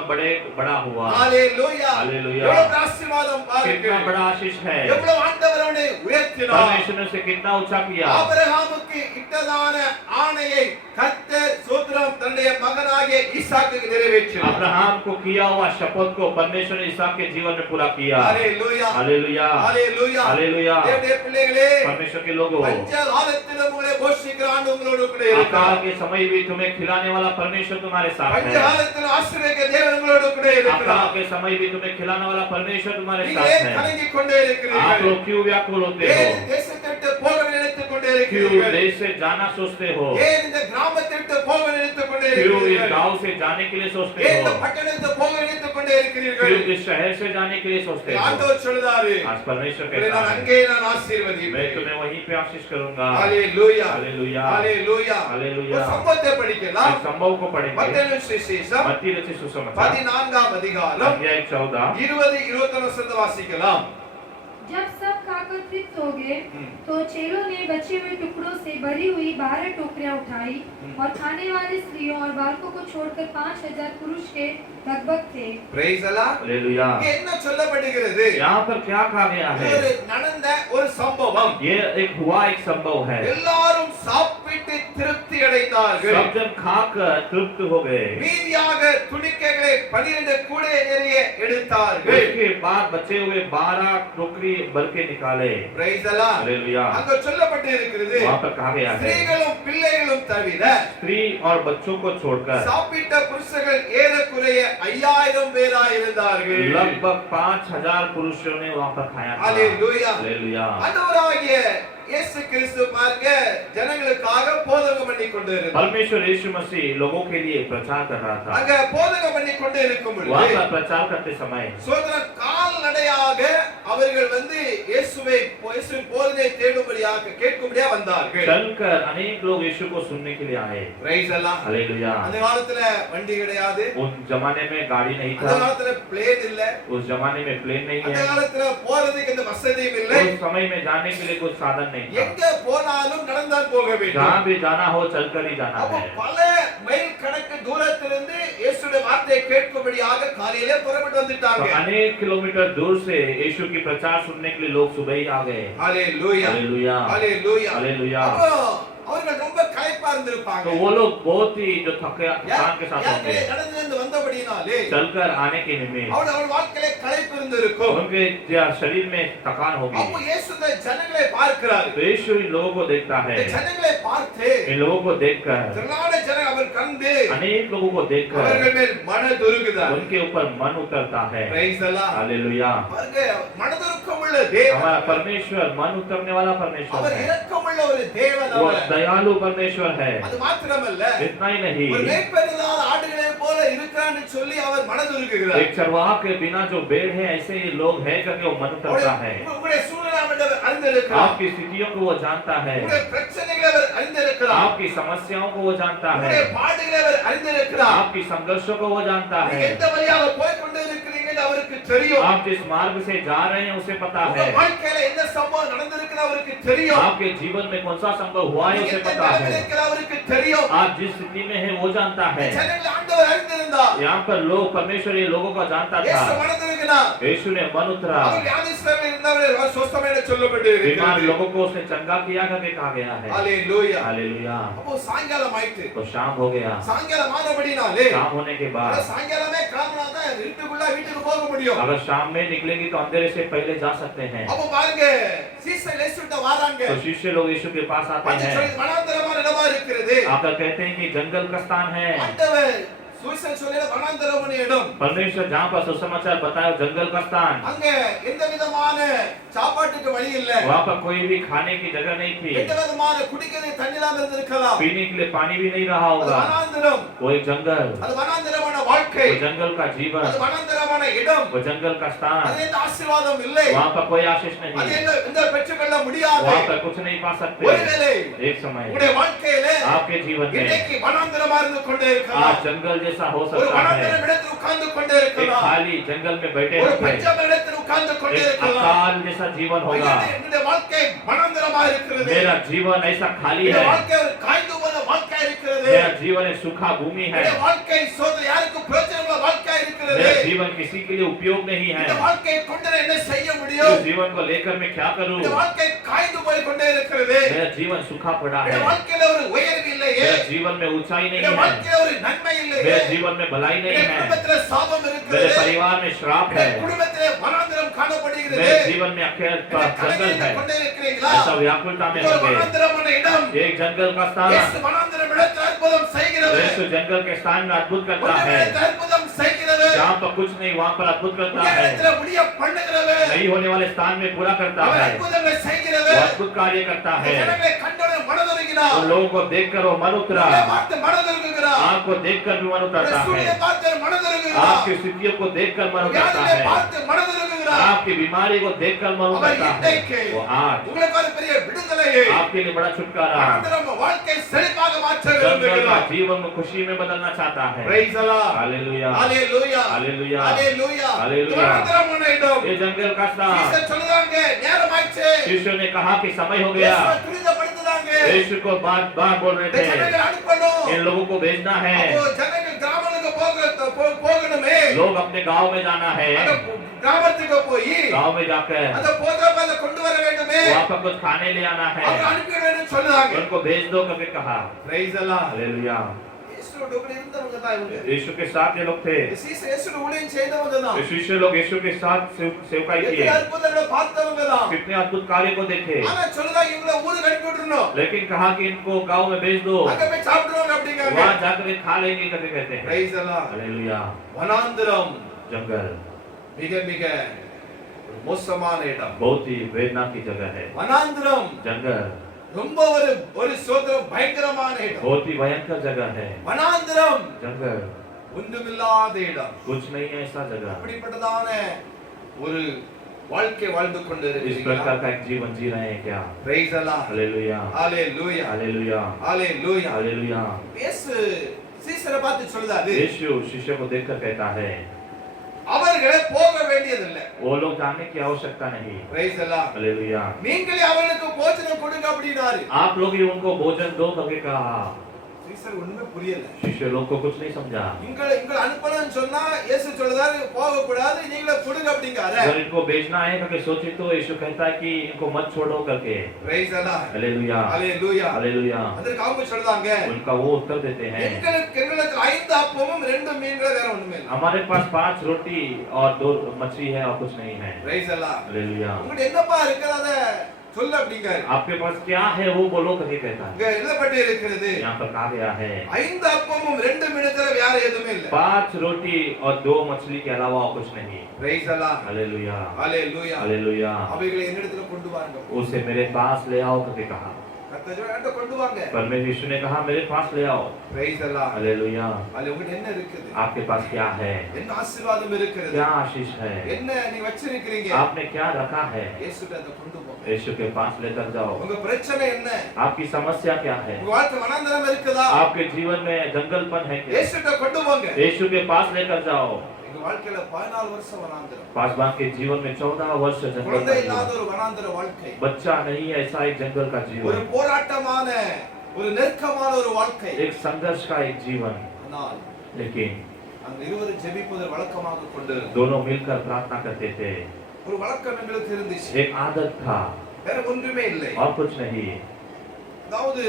बड़ा हुआ। ஹalleluya हालेलुया। எவ்வளவு ஆசீர்வாதம் कितना பாருங்கள் बड़ा आशीष है। எவ்வளவு ஆண்டவர் அவனை உயர்த்தினார் परमेश्वर ने उसे कितना ऊंचा किया। ஆபிரகாமுக்கு இட்டதான ஆணையை கர்த்தர் சோதரம் தன்னுடைய மகனாகிய ஈசாக்குக்கு நிறைவேற்றினார் अब्राहम को किया हुआ शपथ को परमेश्वर ने इसहाक के जीवन में पूरा किया। ஹalleluya हालेलुया ஹalleluya हालेलुया। தேவனுடைய பிள்ளைகளே परमेश्वर के लोगों பஞ்ச காலத்திலும் உங்களை போஷிக்கிற ஆண்டு உங்களோடு கூட अकाल இருக்கிறார் के समय भी तुम्हें खिलाने वाला परमेश्वर तुम्हारे साथ பஞ்ச है। காலத்திலும் ஆசீர்வதிக்கிற தேவன் உங்களோடு கூட अकाल இருக்கிறார் के समय भी तुम्हें खिलाने वाला परमेश्वर तुम्हारे நீங்களே साथ है। கலங்கிக் கொண்டே आप இருக்கிறீர்கள் लोग क्यों व्याकुल होते हो? ஏன் தேசத்தை விட்டு போக நினைத்துக் கொண்டே क्यों இருக்கிறீர்கள் देश से जाना सोचते हो? ஏன் இந்த கிராமத்தை விட்டு போக நினைத்துக் கொண்டே क्यों इस இருக்கிறீர்கள் गांव से जाने के लिए सोचते ஏன் இந்த हो? பட்டணத்தை போக நினைத்துக் கொண்டே இருக்கிறீர்கள் क्यों इस शहर से जाने के लिए सोचते हो? ஆண்டவர் சொல்றாரு आज परमेश्वर உங்களை कहता நான் है அங்கே நான் मैं ஆசீர்வதிப்பேன் तुम्हें वहीं पे आशीष करूंगा। ஹalleluya हालेलुया ஹalleluya हालेलुया। ஒரு சம்பவத்தை படிக்கலாம் इस संभव को पढ़ेंगे। மத்தேயு சுவிசேஷம் मत्ती रचित सुसमाचार 14ஆம் அதிகாரம் अध्याय 14 20-21 வசனத்தை வாசிக்கலாம் जब सब खाकर तृप्त हो गए तो चेलों ने बचे हुए टुकड़ों से भरी हुई 12 टोकरियां उठाई और खाने वाली स्त्रियों और बालकों को छोड़कर 5000 पुरुष के लगभग थे। praise the Lord hallelujah. இங்க என்ன சொல்லப்படுகிறது यहाँ पर क्या कहा गया है? ஒரு நடந்த ஒரு சம்பவம் ये एक संभव है। எல்லாரும் சாப்பிட்டு திருப்தி அடைந்தார்கள் सब जन खाकर तृप्त हो गए। மீதியாக துணிக்கைகளை 12 கூடை நிறைய எடுத்தார்கள் उसके बाद बचे हुए 12 टोकरी भर के निकाले। praise the Lord hallelujah. அங்க சொல்லப்பட்டு இருக்கிறது वहाँ पर कहा गया है ஸ்திரீகளும் பிள்ளைகளும் தவிர स्त्री और बच्चों को छोड़कर சாப்பிட்ட புருஷர்கள் ஏறக்குறைய 5000 பேராய் இருந்தார்கள் लगभग 5000 पुरुषों ने वहाँ पर खाया था। ஹalleluya हालेलुया। ஆண்டவராகிய இயேசு கிறிஸ்து பாருங்க ஜனங்களுக்காக போதகம் பண்ணி கொண்டு இருந்தார் परमेश्वर यीशु मसीह लोगों के लिए प्रचार कर रहा था। அங்க போதகம் பண்ணி கொண்டு இருக்கும் वहाँ பொழுது पर प्रचार करते समय சோதர கால்நடையாக அவர்கள் வந்து இயேசுவின் போதனை தேடும்படியாக கேட்கும்படியா வந்தார்கள் चलकर अनेक लोग यीशु को सुनने के लिए आए। பிரைஸ் எல்லாம் हालेलुया। அந்த காலத்துல வண்டி கிடையாது उस जमाने में गाड़ी नहीं அந்த था। காலத்துல பிளேன் இல்ல उस जमाने में प्लेन नहीं அந்த है। காலத்துல போறதுக்கு இந்த வசதியும் இல்லை उस समय में जाने के लिए कुछ साधन नहीं था। எங்க போனாலும் நடந்தான் போக வேண்டும் जहाँ भी जाना हो चलकर ही जाना அப்போ है। பல மைல் கணக்கு தூரத்திலிருந்து இயேசுவின் வார்த்தையை கேட்கும்படியாக காலையிலே புறப்பட்டு तो வந்துட்டாங்க अनेक किलोमीटर दूर से यीशु की प्रचार सुनने के लिए लोग सुबह ही आ गए। ஹalleluya हालेलुया ஹalleluya हालेलुया। அப்போ அவர்கள் ரொம்ப களைப்பா இருந்திருப்பாங்க तो वो लोग बहुत ही जो थकान के साथ होते हैं நடந்து வந்தபடினாலே चलकर आने के निमित्त அவர்கள் வாழ்க்கையிலே களைப்பு இருந்திருக்கும் उनके शरीर में थकान होगी। அப்போ இயேசு இந்த ஜனங்களை பார்க்கிறார் तो यीशु इन लोगों को देखता है। இந்த ஜனங்களை பார்த்து इन लोगों को देखकर திரளான ஜனங்கள் அவர் கண்டு अनेक लोगों को देखकर அவர்கள் மேல் மனதுருகுதார் उनके ऊपर मन उतरता है। Praise the Lord hallelujah. பாருங்க மனதுருக்கமுள்ள தேவன் हमारा परमेश्वर मन उतरने वाला परमेश्वर அவர் है। இரக்கமுள்ள ஒரு தேவன் वो அவர் दयालु परमेश्वर है। அது மாத்திரமல்ல इतना ही नहीं, ஒரு மேய்ப்பனில்லாத ஆடுகளை போல இருக்கிறான்னு சொல்லி அவர் மனதுருகுகிறார் एक चरवाहा के बिना जो भेड़ है ऐसे ही लोग है करके वो मन उतरता है। உங்களுடைய சூழ்நிலை அவர் அறிந்திருக்கிறார் आपकी स्थितियों को वो जानता है। உங்களுடைய பிரச்சனைகளை அவர் அறிந்திருக்கிறார் आपकी समस्याओं को वो जानता है। உங்களுடைய பாடுகளை அவர் அறிந்திருக்கிறார் आपकी संघर्षों को वो जानता நீங்க है। எந்த வழியாக போய் கொண்டு இருக்கிறீங்கன்னு அவருக்கு தெரியும் आप जिस मार्ग से जा रहे हैं उसे पता உங்க है। வாழ்க்கையில என்ன சம்பவம் நடந்திருக்குன்னு அவருக்கு தெரியும் आपके जीवन में कौन सा संभव हुआ है நீங்க उसे எந்த पता है। நிலைமையில இருக்கிற அவருக்கு தெரியும் आप जिस स्थिति में है वो जानता है। ஜனங்கள் ஆண்டவர் அறிந்திருந்தார் यहाँ पर लोग परमेश्वर ये लोगों का जानता இயேசு था। மனதிருக்கிறார் यीशु ने मन उतरा। அவர் வியாதிஸ்தர்கள் இருந்தவர்கள் சுஸ்தமென சொல்லப்பட்டு बीमार இருக்கிறது लोगों को उसने चंगा किया करके कहा गया है। ஹalleluya हालेलुया। அப்போ சாயங்காலம் ஆயிட்டு तो शाम हो गया। சாயங்காலம் ஆனபடினாலே शाम होने के बाद சாயங்காலமே கிளம்பினா தான் வீட்டுக்கு போக முடியும் अगर शाम में निकलेंगे तो अंधेरे से पहले जा सकते हैं। அப்போ பாருங்க சீசன் இயேசுட்ட வராங்க तो शिष्य लोग यीशु के पास आते வந்து हैं, சொல்லி வனாந்தரமான இடமா இருக்கிறது आकर कहते हैं कि जंगल का स्थान है। ஆண்டவர் சுவிசேஷ சொல்லிட வனாந்தரமான இடம் परमेश्वर जहाँ पर सुसमाचार बताया जंगल का स्थान, அங்க எந்த விதமான சாப்பாட்டுக்கு வழி இல்ல वहाँ पर कोई भी खाने की जगह नहीं थी, எந்த விதமான குடிக்கிறது தண்ணீராம இருந்திருக்கலாம் पीने के लिए पानी भी नहीं रहा அது होगा। வனாந்தரம் वो एक जंगल, அது வனாந்தரமான வாழ்க்கை வாழ்க்கை, वो जंगल का அது जीवन, வனாந்தரமான இடம், वो जंगल का स्थान, அது எந்த ஆசீர்வாதம் இல்லை, वहाँ पर कोई आशीष அது नहीं, எந்த பெற்றுக்கொள்ள முடியாது. वहाँ पर कुछ नहीं पा सकते। ஒருவேளை एक समय உங்களுடைய வாழ்க்கையிலே आपके जीवन में இன்னைக்கு வனாந்தரமா இருந்து கொண்டே आज இருக்கலாம், जंगल जैसा हो ஒரு सकता है, வனாந்தரம் இடத்தில் உட்கார்ந்து கொண்டே एक இருக்கலாம், खाली जंगल में बैठे ஒரு रहते हैं, பஞ்சம இடத்தில் உட்கார்ந்து கொண்டே एक இருக்கலாம். अकाल जैसा जीवन होगा। என்னுடைய வாழ்க்கை வனாந்தரமா இருக்கிறது, मेरा जीवन ऐसा खाली என்னுடைய है, வாழ்க்கை ஒரு காய்ந்து போன வாழ்க்கை இருக்கிறது, मेरा जीवन एक सूखा भूमि है, என்னுடைய வாழ்க்கை சோதனை யாருக்கு பிரயோஜனமுள்ள வாழ்க்கை இருக்கிறது. मेरा जीवन किसी के लिए उपयोग नहीं है। இந்த வாழ்க்கையை கொண்டு நான் என்ன செய்ய इस முடியும்? जीवन को लेकर मैं क्या करूं? இந்த வாழ்க்கை காய்ந்து போய் கொண்டே இருக்கிறது, मेरा जीवन सूखा पड़ा இந்த है, வாழ்க்கையில ஒரு உயர்வு இல்லையே, मेरा जीवन में ऊंचाई இந்த नहीं है, வாழ்க்கையில ஒரு நன்மை இல்லையே, मेरे जीवन में भलाई இந்த नहीं है, குடும்பத்தில சாபம் मेरे இருக்கிறது, परिवार में श्राप இந்த है, குடும்பத்திலே வனாந்தரம் காணப்படுகிறது. मेरे जीवन में अकेला இந்த जंगल கலங்கி है, கொண்டே இருக்கிறீங்களா? ऐसा व्याकुलता में இது ஒரு होंगे। வனாந்தரமான இடம், एक जंगल का स्थान, இயேசு வனாந்தரம் இடத்தில் அற்புதம் செய்கிறவர், यीशु जंगल के स्थान में अद्भुत करता உங்கள் है, இடத்தில் அற்புதம் செய்கிறவர், जहाँ पर कुछ नहीं वहाँ पर अद्भुत करता உங்கள் है, இடத்துல முடிய பண்ணுகிறவர், नहीं होने वाले स्थान में पूरा करता அவர் है, அற்புதங்களை वो செய்கிறவர். अद्भुत कार्य करता है, ஜனங்களை கண்டவுடன் மனதுருகினார், उन लोगों को देखकर वो मन उतरा, உங்களை பார்த்து மனதுருகுகிறார், आपको देखकर भी मन உங்கள் उतरता சூழ்நிலையை है, பார்த்து மனதுருகுகிறார், आपकी स्थितियों को देखकर मन उतरता வியாதியை है, பார்த்து மனதுருகுகிறார். आपकी बीमारी को देखकर मन அவர் उतरता है, இன்றைக்கு वो आज உங்களுக்கு ஒரு பெரிய விடுதலையை, आपके लिए बड़ा छुटकारा, வனாந்தரம் வாழ்க்கை செழிப்பாக மாற்ற जंगल का விரும்புகிறார். जीवन को खुशी में बदलना चाहता है। Praise the Lord. Hallelujah, Hallelujah. Hallelujah, Hallelujah. Hallelujah. வனாந்தரமான இடம். ये जंगल का स्थान, ஜீசஸ் சொல்லுதாங்க, நேரம் ஆயிடுச்சு. यीशु ने कहा कि समय हो गया, இயேசுவை துரிதப்படுத்துதாங்க. यीशु को बार बार बोल रहे இந்த थे, ஜனங்களை அனுப்பணும். इन लोगों को भेजना है, அப்போ ஜனங்கள் கிராமங்களுக்கு போகணுமே, लोग अपने गांव में जाना है, அந்த கிராமத்துக்கு போய் गांव में जाकर அந்த போதகத்தை கொண்டு வர வேண்டுமே, वहाँ पर कुछ खाने ले आना है, அவங்க அனுப்பிடணும்னு சொல்லுதாங்க. उनको भेज दो करके कहा। Praise the Lord. हालेलुया, இயேசுவோட கூட இருந்தவங்க தான் இவங்க. यीशु के साथ ये लोग थे, இயேசுவோட ஊழியம் செய்தவங்க தான். ये शिष्य लोग यीशु के साथ सेवकाई எத்தனை किए, அற்புதங்களை பார்த்தவங்க தான். कितने अद्भुत कार्य को देखे, ஆனா சொல்லுதாங்க இவங்களை ஊருக்கு அனுப்பி விட்டுறணும், लेकिन कहा कि इनको गांव में भेज दो, அங்க போய் சாப்பிடுவாங்க அப்படிங்காங்க. वहाँ जाकर वे खा लेंगे करके कहते हैं। Praise the Lord. हालेलुया, வனாந்தரம் जंगल மிக மிக ஒரு மோசமான இடம். बहुत ही वेदना की जगह है, வனாந்தரம் जंगल ரொம்ப ஒரு சோதரம் பயங்கரமான இடம். बहुत ही भयंकर जगह है, வனாந்தரம் जंगल ஒன்றுமில்லாத இடம். कुछ नहीं है ऐसा जगह। அப்படிப்பட்டதான ஒரு வாழ்க்கை வாழ்ந்து கொண்டு इस இருக்கிறீங்களா? प्रकार का एक जीवन जी रहे हैं क्या? Praise the Lord. Hallelujah, Hallelujah. Hallelujah, Hallelujah. Hallelujah. இயேசு சீசரை பார்த்து சொல்றாரு, यीशु शिष्य को देखकर कहता है, அவர்களே போக வேண்டியதில்லை. वो लोग जाने की आवश्यकता नहीं। Praise the Lord. हालेलुया, நீங்களே அவர்களுக்கு போஜனம் கொடுங்க அப்படினாரு. आप लोग ही उनको भोजन दो करके कहा। சீசர் ஒண்ணுமே புரியல. शिष्य लोग को कुछ नहीं समझा। இங்களை அனுப்பணும்னு சொன்னா இயேசு சொல்றாரு போக கூடாது, நீங்களே கொடுங்க அப்படிங்காரு. अगर इनको भेजना है करके सोचे तो यीशु कहता है कि इनको मत छोड़ो करके। Praise the Lord. Hallelujah, Hallelujah. Hallelujah. அதற்கு அவங்க சொல்றாங்க, उनका वो उत्तर देते हैं, எங்களுக்கு 5 அப்பமும் 2 மீன்கள் வேற ஒண்ணுமே இல்ல. हमारे पास 5 रोटी और 2 मछली है और कुछ नहीं है। Praise the Lord. हालेलुया, உங்ககிட்ட என்னப்பா இருக்குது அத சொல்ல அப்படிங்காரு. आपके पास क्या है वो बोलो करके कहता है। இங்க எழுதப்பட்டு இருக்கிறது, यहाँ पर कहा गया है 5 அப்பமும் 2 மீன்கள் வேற எதுவுமே இல்ல. 5 रोटी और 2 मछली के अलावा और कुछ नहीं। Praise the Lord. Hallelujah, Hallelujah. Hallelujah. அவைகளை என்னிடத்துல கொண்டு வாங்க. उसे मेरे पास ले आओ करके कहा। கர்த்தர் கொண்டு வாங்க. परमेश्वर यीशु ने कहा मेरे पास ले आओ। Praise the Lord. हालेलुया, அதுல உங்ககிட்ட என்ன இருக்குது? आपके पास क्या है? என்ன ஆசீர்வாதம் இருக்கிறது? क्या आशीष है? என்ன நீ வச்சிருக்கீங்க? आपने क्या रखा है? இயேசுட்ட அதை கொண்டு போங்க. यीशु के पास लेकर जाओ। உங்க பிரச்சனை என்ன? आपकी समस्या क्या है? உங்க வாழ்க்கை வனாந்தரம் இருக்குதா? आपके जीवन में जंगलपन है क्या? இயேசுட்ட கொண்டு போங்க. यीशु के पास लेकर जाओ। எங்க வாழ்க்கையில 14 வருஷம் வனாந்தரம். पासवान के जीवन में 14 वर्ष जंगल குழந்தை का இல்லாத जीवन। ஒரு வனாந்தர வாழ்க்கை. बच्चा नहीं है ऐसा एक जंगल का ஒரு जीवन। போராட்டமான ஒரு நெருக்கமான ஒரு வாழ்க்கை. एक संघर्ष का एक जीवन। ஆனால் लेकिन அந்த இருவரும் ஜெபிப்பதை வழக்கமாக கொண்டு दोनों मिलकर प्रार्थना करते थे। ஒரு வழக்கம் எங்களுக்கு இருந்துச்சு. एक आदत था வேற ஒன்றுமே இல்லை. और कुछ नहीं। அதாவது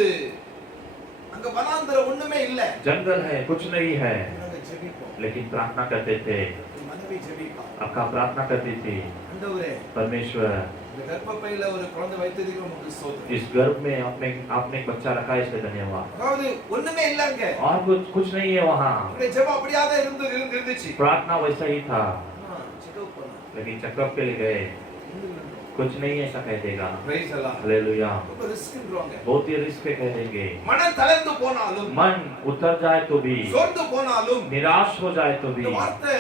அங்க வனாந்தரம் ஒண்ணுமே இல்ல. जंगल है कुछ नहीं है, நாங்க ஜெபிப்போம். लेकिन प्रार्थना करते थे। மனைவி ஜெபிப்பா. अक्का प्रार्थना करती थी, ஆண்டவரே परमेश्वर இந்த கர்ப்பப்பையில ஒரு குழந்தை வைத்ததுக்கு உங்களுக்கு ஸ்தோத்திரம். इस गर्भ में आपने एक बच्चा रखा है इसलिए धन्यवाद। அதாவது ஒண்ணுமே இல்லங்க. और कुछ नहीं है वहाँ। உங்களுடைய ஜெபம் அப்படியே தான் இருந்துச்சு. प्रार्थना वैसा ही था, செக்கப் பண்ணா. लेकिन चेकअप के लिए गए। कुछ नहीं ऐसा कह देगा। பிரைஸ் எல்லாம் हालेलुया। ரொம்ப ரிஸ்க்ன்றோங்க बहुत ही रिस्क कह देंगे। மனம் தளர்ந்து போனாலும் मन उतर जाए तो भी, சோர்ந்து போனாலும் निराश हो जाए तो भी, இந்த வார்த்தை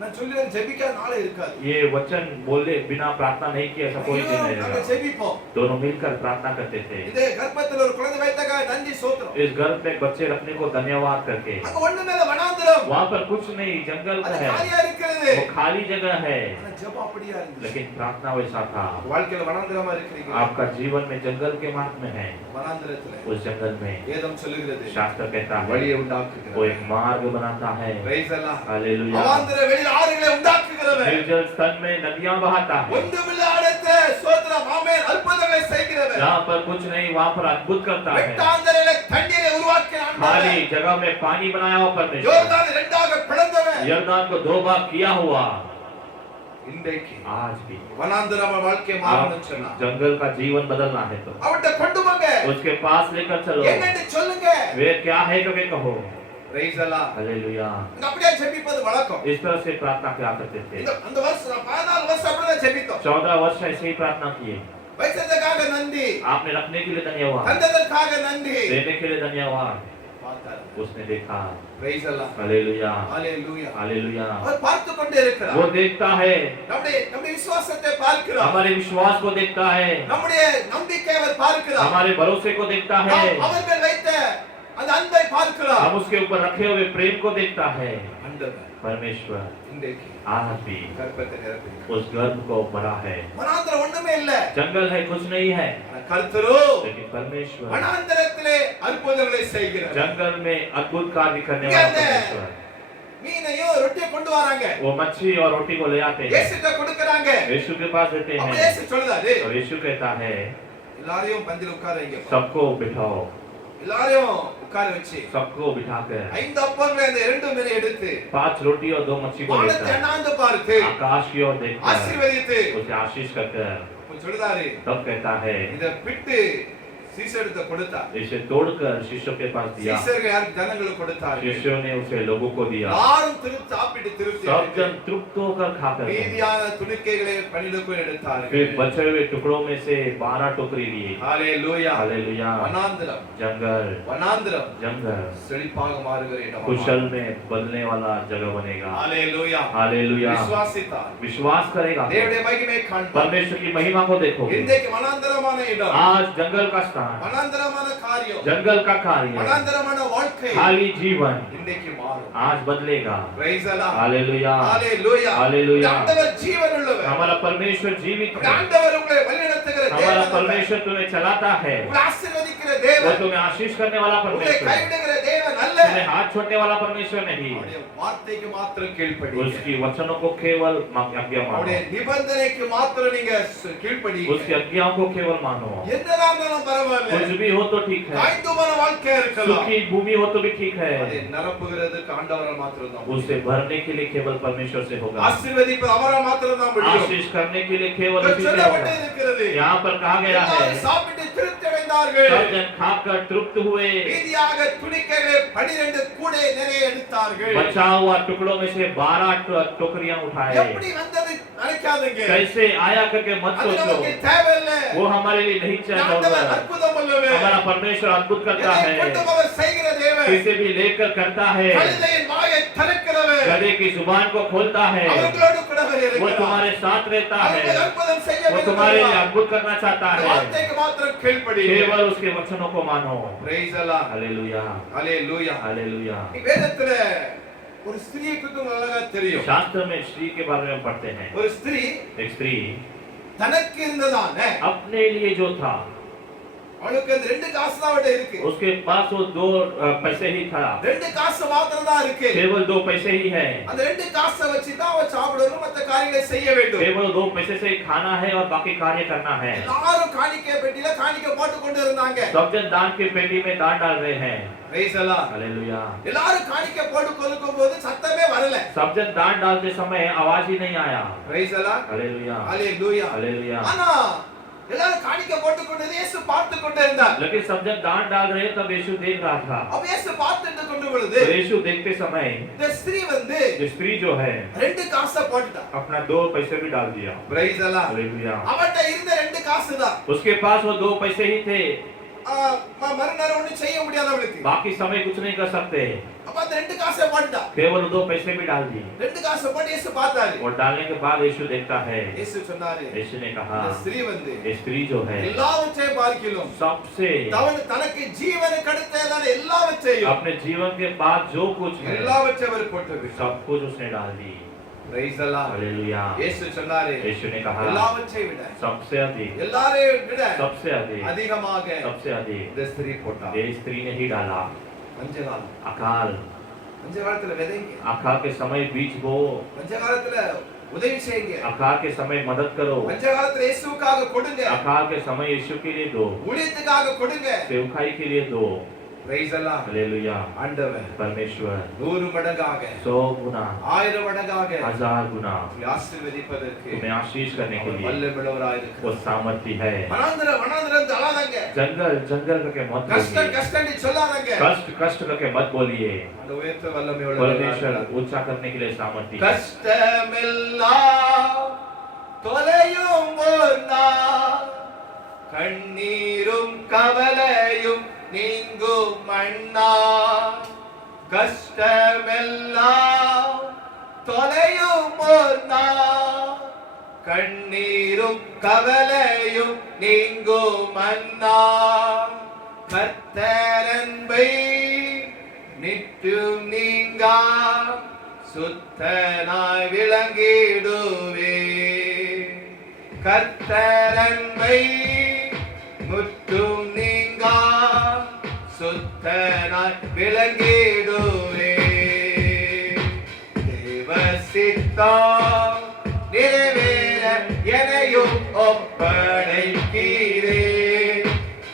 நான் சொல்லுவேன் ஜெபிக்காத நாளே இருக்காது ये वचन बोले बिना प्रार्थना नहीं किए ऐसा कोई दिन नहीं நாங்க रहेगा। ஜெபிப்போம் दोनों मिलकर प्रार्थना करते थे। இதே கர்ப்பத்துல ஒரு குழந்தை வைத்தக நன்றி ஸ்தோத்திரம் इस गर्भ में बच्चे रखने को धन्यवाद करके। அங்க ஒண்ணுமே இல்ல வனாந்தரம் वहाँ पर कुछ नहीं, जंगल அது है, காலியா இருக்கிறது वो खाली जगह है, ஆனா ஜெபம் அப்படியா இருந்துச்சு लेकिन प्रार्थना वैसा था। வாழ்க்கையில வனாந்தரமா இருக்கிறீங்க आपका जीवन में जंगल के मार्ग में है। வனாந்தரத்துல उस जंगल में வேதம் சொல்லுகிறது शास्त्र कहता है வழியை वो உண்டாக்குகிறார் एक मार्ग बनाता है। பிரைஸ் எல்லாம் हालेलुया। அவாந்தர வெளியில் ஆறுகளை உண்டாக்குகிறவர் निर्जल स्थल में नदियां बहाता है। ஒன்றுமில்ல இடத்துல ஸ்தோத்திரம் ஆமென் அற்புதங்களை செய்கிறவர் जहाँ पर कुछ नहीं वहाँ पर अद्भुत करता है। வெட்டாந்தரையில தண்ணீரை உருவாக்கின खाली ஆண்டவர் जगह में पानी बनाया हुआ परमेश्वर, யோர்தானை இரண்டாக பிளந்தவர் यरदान को 2 भाग किया हुआ। இன்றைக்கு आज भी வனாந்தரமா வாழ்க்கை மாறணும்னு சொன்னா आप जंगल का जीवन बदलना है तो அவட்ட கொண்டு வாங்க उसके पास लेकर चलो। என்னன்னு சொல்லுங்க वे क्या है करके कहो। பிரைஸ் எல்லாம் हालेलुया। அங்க அப்படியே ஜெபிப்பது வழக்கம் इस तरह से प्रार्थना किया करते थे। அந்த வருஷம் 14 வருஷம் அப்படியே ஜெபித்தோம் 14 वर्ष ऐसे ही प्रार्थना किए। வைத்ததற்காக நன்றி आपने रखने के लिए धन्यवाद, தந்ததற்காக நன்றி देने के लिए धन्यवाद। பார்த்தார் उसने देखा। பிரைஸ் எல்லாம் हालेलुया। Hallelujah hallelujah. அவர் பார்த்து கொண்டே இருக்கிறார் वो देखता है, நம்முடைய விசுவாசத்தை பார்க்கிறார் हमारे विश्वास को देखता है, நம்முடைய நம்பிக்கை அவர் பார்க்கிறார் हमारे भरोसे को देखता है, அவர் மேல் வைத்த அந்த அன்பை பார்க்கிறார் हम उसके ऊपर रखे हुए प्रेम को देखता है। ஆண்டவர் परमेश्वर இன்றைக்கு आज भी கர்ப்பத்தை நிரப்பினார் उस गर्भ को भरा है। வனாந்தரம் ஒண்ணுமே இல்ல जंगल है, कुछ नहीं है, கர்த்தரோ लेकिन परमेश्वर வனாந்தரத்திலே அற்புதங்களை செய்கிறார் जंगल में अद्भुत कार्य करने वाला परमेश्वर। மீனையும் ரொட்டியை கொண்டு வராங்க वो मच्छी और रोटी को ले आते हैं, இயேசுட்ட கொடுக்கறாங்க यीशु के पास देते அப்ப हैं இயேசு சொல்றாரு और यीशु कहता है எல்லாரையும் பந்தில உட்கார வைங்க सबको बिठाओ, எல்லாரையும் உட்கார வச்சு सबको बिठाकर 5 அப்பங்களை அந்த 2 மீனை எடுத்து 5 रोटी और 2 मच्छी को வானத்தை लेकर அண்ணாந்து பார்த்து आकाश की ओर देखकर ஆசீர்வதித்து उसे आशीष कर சொல்றாரு तब कहता है இத பிட்டு சீசருக்கு கொடுத்தா इसे तोड़कर शिष्यों के पास दिया। சீசர்கள் யார் ஜனங்களுக்கு கொடுத்தார்கள் शिष्यों ने उसे लोगों को दिया। யாரும் திருப்தி சாப்பிட்டு திருப்தி सब அடைந்து जन तृप्त होकर खाकर गए। மீதியான துணிக்கைகளை பணிலுக்கு फिर எடுத்தார்கள் बचे हुए टुकड़ों में से 12 टोकरी लिए। ஹalleluya हालेलुया। வனாந்தரம் जंगल வனாந்தரம் जंगल செழிப்பாக மாறுகிற இடம் कुशल में बदलने वाला जगह बनेगा। ஹalleluya हालेलुया। விசுவாசித்தார் विश्वास करेगा तो தேவனுடைய மகிமையை காண்பார் परमेश्वर की महिमा को देखोगे। இன்றைக்கு வனாந்தரமான இடம் आज जंगल का स्थान, வனாந்தரமான காரியம் जंगल का कार्य, வனாந்தரமான வாழ்க்கை खाली जीवन இன்றைக்கு மாறும் आज बदलेगा। பிரைஸ் அல்லாஹ் हालेलुया। Hallelujah hallelujah. ஆண்டவர் ஜீவன் உள்ளவர் हमारा परमेश्वर जीवित है, ஆண்டவர் உங்களை வழிநடத்துகிற हमारा தேவன் परमेश्वर तुम्हें चलाता है, உங்களை ஆசீர்வதிக்கிற वो தேவன் तुम्हें आशीष करने वाला உங்களை परमेश्वर, கைவிடுகிற தேவன் அல்ல तुम्हें हाथ छोड़ने वाला परमेश्वर नहीं। அவருடைய வார்த்தைக்கு மாத்திரம் கீழ்ப்படிங்க उसकी वचनों को केवल आज्ञा मानो, அவருடைய நிபந்தனைக்கு மாத்திரம் நீங்க கீழ்ப்படிங்க उसकी आज्ञाओं को केवल मानो। என்னதான் இருந்தாலும் பரவாயில்லை कुछ भी हो तो ठीक है, காய்ந்துமான வாழ்க்கையா இருக்கலாம் सुखी भूमि हो तो भी ठीक है, அதை நிரப்புகிறதுக்கு ஆண்டவரால் மாத்திரம் தான் उसे भरने के लिए केवल परमेश्वर से होगा। ஆசீர்வதிப்பு அவரால் மாத்திரம் தான் முடியும் आशीष करने के लिए केवल இங்க उसी से சொல்லப்பட்டு होगा। இருக்கிறது यहाँ पर कहा गया है எல்லாரும் சாப்பிட்டு திருப்தி அடைந்தார்கள் सब जन खाकर तृप्त हुए, மீதியாக துணிக்கைகளை 12 கூடை நிறைய எடுத்தார்கள் बचा हुआ टुकड़ों में से 12 टोकरियां उठाए। எப்படி वंदது நினைக்காதீங்க कैसे आया करके मत அது सोचो, நமக்கு தேவையில்லை वो हमारे लिए नहीं चाहिए। ஆண்டவர் அற்புதம் உள்ளவர் हमारा परमेश्वर अद्भुत करता எதை है, கொண்டும் அவர் செய்கிற தேவன் किसे भी लेकर करता है, கழுதையின் வாயை திறக்கிறவர் गधे की जुबान को खोलता है, அவர்களோடு கூட அவர் वो இருக்கிறார் तुम्हारे साथ रहता அவர்கள் है, அற்புதம் செய்ய वो तुम्हारे लिए விரும்புகிறார் अद्भुत करना चाहता இந்த है। வார்த்தைக்கு மாத்திரம் கீழ்ப்படியுங்க केवल उसके वचनों को मानो। பிரைஸ் அல்லாஹ் हालेलुया। Hallelujah hallelujah. வேதத்துல ஒரு ஸ்திரியை குறித்து உங்களுக்கு அழகா தெரியும் शास्त्र में स्त्री के बारे में पढ़ते हैं। ஒரு ஸ்திரீ एक स्त्री தனக்கு இருந்ததான अपने लिए जो था, அவளுக்கு அந்த 2 காசு தான் அவட்ட இருக்கு उसके पास वो 2 पैसे ही था, 2 காசு மாத்திரம் தான் இருக்கு केवल 2 पैसे ही है, அந்த 2 காசை வச்சு தான் அவ சாப்பிடணும் மத்த காரியங்களை செய்ய வேண்டும் केवल 2 पैसे से ही खाना है और बाकी कार्य करना है। எல்லாரும் காணிக்கை பெட்டியில காணிக்கை போட்டு கொண்டு இருந்தாங்க सब जन दान की पेटी में दान डाल रहे हैं। பிரைஸ் அல்லாஹ் हालेलुया। எல்லாரும் காணிக்கை போட்டு கொடுக்கும்போது சத்தமே வரல सब जन दान डालते समय आवाज ही नहीं आया। பிரைஸ் அல்லாஹ் हालेलुया। Hallelujah hallelujah. ஆனா எல்லாரும் காணிக்கை போட்டு கொண்டு இயேசு பார்த்து கொண்டு இருந்தார் लेकिन सब जन दान डाल रहे तब यीशु देख रहा था। அப்ப இயேசு பார்த்துட்டு கொண்டு பார்க்கும் பொழுது तो यीशु देखते समय இந்த ஸ்திரீ வந்து जो स्त्री जो है 2 காசை போட்டுட்டா. अपना 2 पैसे भी डाल दिया। பிரைஸ் அல்லாஹ். हालेलुया। அவட்ட இருந்த 2 காசு தான். उसके पास वो 2 पैसे ही थे, மறுநாள் ஒண்ணும் செய்ய முடியாது அவளுக்கு. बाकी समय कुछ नहीं कर सकते। அப்ப அந்த 2 காசை போட்டுட்டா. केवल 2 पैसे भी डाल दिए 2 காசை போட்டு இயேசு பார்த்தாரு. और डालने के बाद यीशु देखता है, இயேசு சொன்னாரு, यीशु ने कहा இந்த ஸ்திரீ வந்து ये स्त्री जो है எல்லாவற்றையும் பார்க்கிலும் सबसे தனக்கு ஜீவனுக்கு அடுத்ததான எல்லாவற்றையும் अपने जीवन के बाद जो कुछ है எல்லாவற்றையும் அவர் போட்டு सब कुछ उसने डाल दी। பிரைஸ் அல்லாஹ். हालेलुया। இயேசு சொன்னாரு, यीशु ने कहा எல்லாவற்றையும் விட सबसे अधिक எல்லாரையும் விட सबसे अधिक அதிகமாக सबसे अधिक இந்த ஸ்திரீ போட்டா. ये स्त्री ने ही डाला। பஞ்சகாலம். अकाल பஞ்சகாலத்துல விதைங்க. अकाल के समय बीज बो, பஞ்சகாலத்துல உதவி செய்யுங்க. अकाल के समय मदद करो, பஞ்சகாலத்துல இயேசுவுக்காக கொடுங்க. अकाल के समय यीशु के लिए दो, ஊழியத்துக்காக கொடுங்க. सेवकाई के लिए दो। பிரைஸ் அல்லாஹ். हालेलुया। ஆண்டவர் परमेश्वर 100 மடங்காக 100 गुना 1000 மடங்காக 1000 गुना ஆசீர்வதிப்பதற்கு तुम्हें आशीष करने के அவர் लिए வல்லமையுள்ளவராய் वो இருக்கிறார். सामर्थ्य है। வனாந்தரம் தள்ளாதங்க. जंगल जंगल करके मत கஷ்டம் बोलिए, கஷ்டம்னு சொல்லாதங்க. कष्ट कष्ट करके मत बोलिए। அந்த உயர்த்த வல்லமையுள்ளவராய் परमेश्वर இருக்கிறார். ऊंचा करने के लिए सामर्थ्य है। கஷ்டமெல்லாம் தொலையும் ஒரு நாள், கண்ணீரும் கவலையும் நீங்கும் அண்ணாள். கஷ்டமெல்லாம் தொலையும் ஒரு நாள், கண்ணீரும் கவலையும் நீங்கும் அண்ணாள். கர்த்தர் அன்பை நிற்றும் நீங்கா சுத்தனாய் விளங்கிடுவே. கர்த்தர் அன்பை முற்றும் நீங்கா சுத்தனாய் விளங்கிடுவே. தேவ சித்தம் நிறைவேற எனையும் ஒப்படைக்கிறே.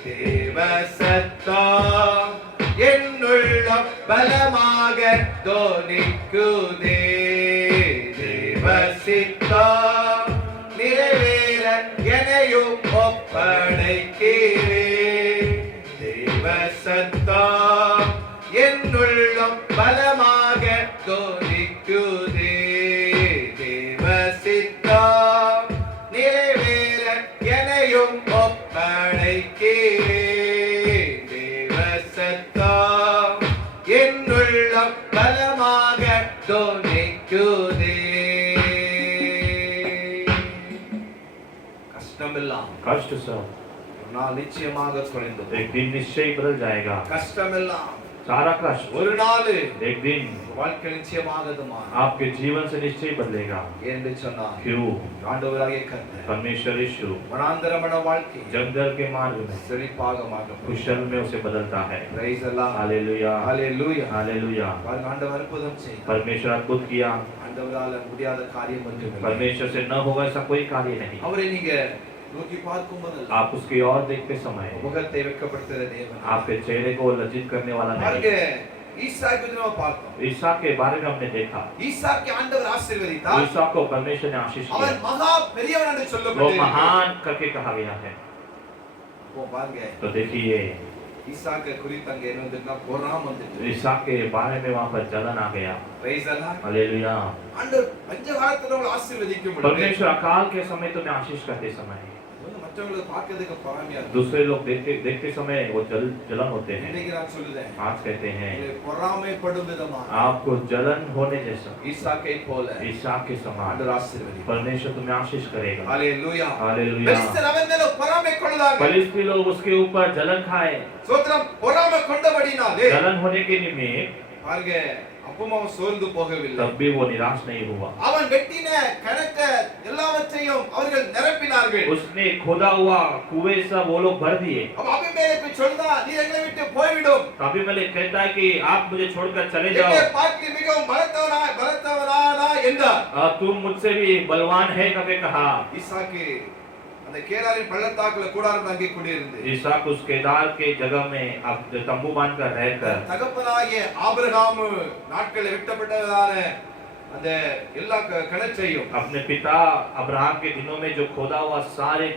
தேவ சத்தம் என்னுள்ளம் பலமாக தோனிக்குதே. தேவ சித்தம் நிறைவேற எனையும் ஒப்படைக்கிறே. தேவ சத்தம் என்னுள்ளம் பலமாக தோனிக்குதே. தேவ சித்தம் நிறைவேற எனையும் ஒப்படைக்கிறே. தேவ சத்தம் என்னுள்ளம் பலமாக தோனிக்குதே. கஷ்டமெல்லாம் कष्ट सब ஒரு நாள் நிச்சயமாக குறைந்தது. एक दिन निश्चय बदल जाएगा। கஷ்டமெல்லாம் सारा कष्ट ஒரு நாள் एक दिन வாழ்க்கை நிச்சயமாக आपके जीवन से निश्चय बदलेगा। என்று சொன்னார். क्यों? ஆண்டவராகிய கர்த்தர் परमेश्वर यीशु வனாந்தரமான வாழ்க்கை जंगल के मार्ग में செழிப்பாக மாற்றும். कुशल में उसे बदलता है। பிரைஸ் அல்லாஹ். हालेलुया। ஹalleluya. हालेलुया। பாருங்க, ஆண்டவர் அற்புதம் செய்தார். परमेश्वर अद्भुत किया। ஆண்டவரால முடியாத காரியம் ஒன்றுமில்லை. परमेश्वर से न होगा ऐसा कोई कार्य नहीं। அவரை நீங்க நோக்கி பார்க்கும்போது आप उसकी ओर देखते समय முகத்தை வெட்கப்படுத்துகிற தேவன். आपके चेहरे को लज्जित करने वाला பாருங்க, नहीं। ஈசாக்கு நம்ம பார்த்தோம். ईसा के बारे में हमने देखा। ஈசாக்கு ஆண்டவர் ஆசீர்வதித்தார். ईसा को परमेश्वर ने आशीष அவர் किया, மகா பெரியவன் என்று वो சொல்லப்பட்டிருக்கிறது. महान करके कहा गया है। ஓ பாருங்க, तो देखिए ஈசாக்கு குறித்து அங்க என்ன வந்திருக்குன்னா பொறாமை வந்துச்சு. ईसा के बारे में वहां पर जलन आ गया। பிரைஸ் அல்லாஹ். हालेलुया। ஆண்டவர் பஞ்சகாலத்துல நம்மளை ஆசீர்வதிக்கும் பொழுது परमेश्वर अकाल के समय तुम्हें आशीष करते समय மற்றவங்களுக்கு பார்க்கிறதுக்கு பொறாமையா இருக்கு. दूसरे लोग देखते देखते समय वो जलन होते हैं। இன்னைக்கு நான் சொல்லுதேன், आज कहते हैं பொறாமைப்படும் விதமா आपको जलन होने जैसा ஈசாக்கை போல ईसा के समान ஆண்டவர் ஆசீர்வதிப்பார். परमेश्वर तुम्हें आशीष करेगा। ஹalleluya. हालेलुया। பெலிஸ்தர் அவன் மேல பொறாமை கொள்ளாங்க. फलिस्ती लोग उसके ऊपर जलन खाए। சோத்திரம். பொறாமை கொண்டபடினாலே जलन होने के निमित्त பாருங்க, அப்பவும் அவன் சோர்ந்து போகவில்லை. तब भी वो निराश नहीं हुआ। அவன் வெட்டின கணக்க எல்லாவற்றையும் அவர்கள் நிரப்பினார்கள். उसने खोदा हुआ कुएं सब वो लोग भर दिए। अब அபிமெலேக்கு சொல்றா, நீ எங்களை விட்டு போய்விடும். अबीमेलेक कहता है कि आप मुझे छोड़कर चले जाओ। என்னை பார்த்து மிகவும் பலத்தவனானா என்றார். तुम मुझसे भी बलवान है करके कहा। ஈசாக்கு அந்த கேராரின் பள்ளத்தாக்குல கூடாரம் தங்கி குடியிருந்து ईसाक उस केदार के जगह में अब तंबू बांधकर रहकर தகப்பனாகிய ஆபிரகாம் நாட்களில் வெட்டப்பட்டதான அந்த எல்லா கிணற்றையும் अपने पिता अब्राहम के दिनों में जो खोदा हुआ सारे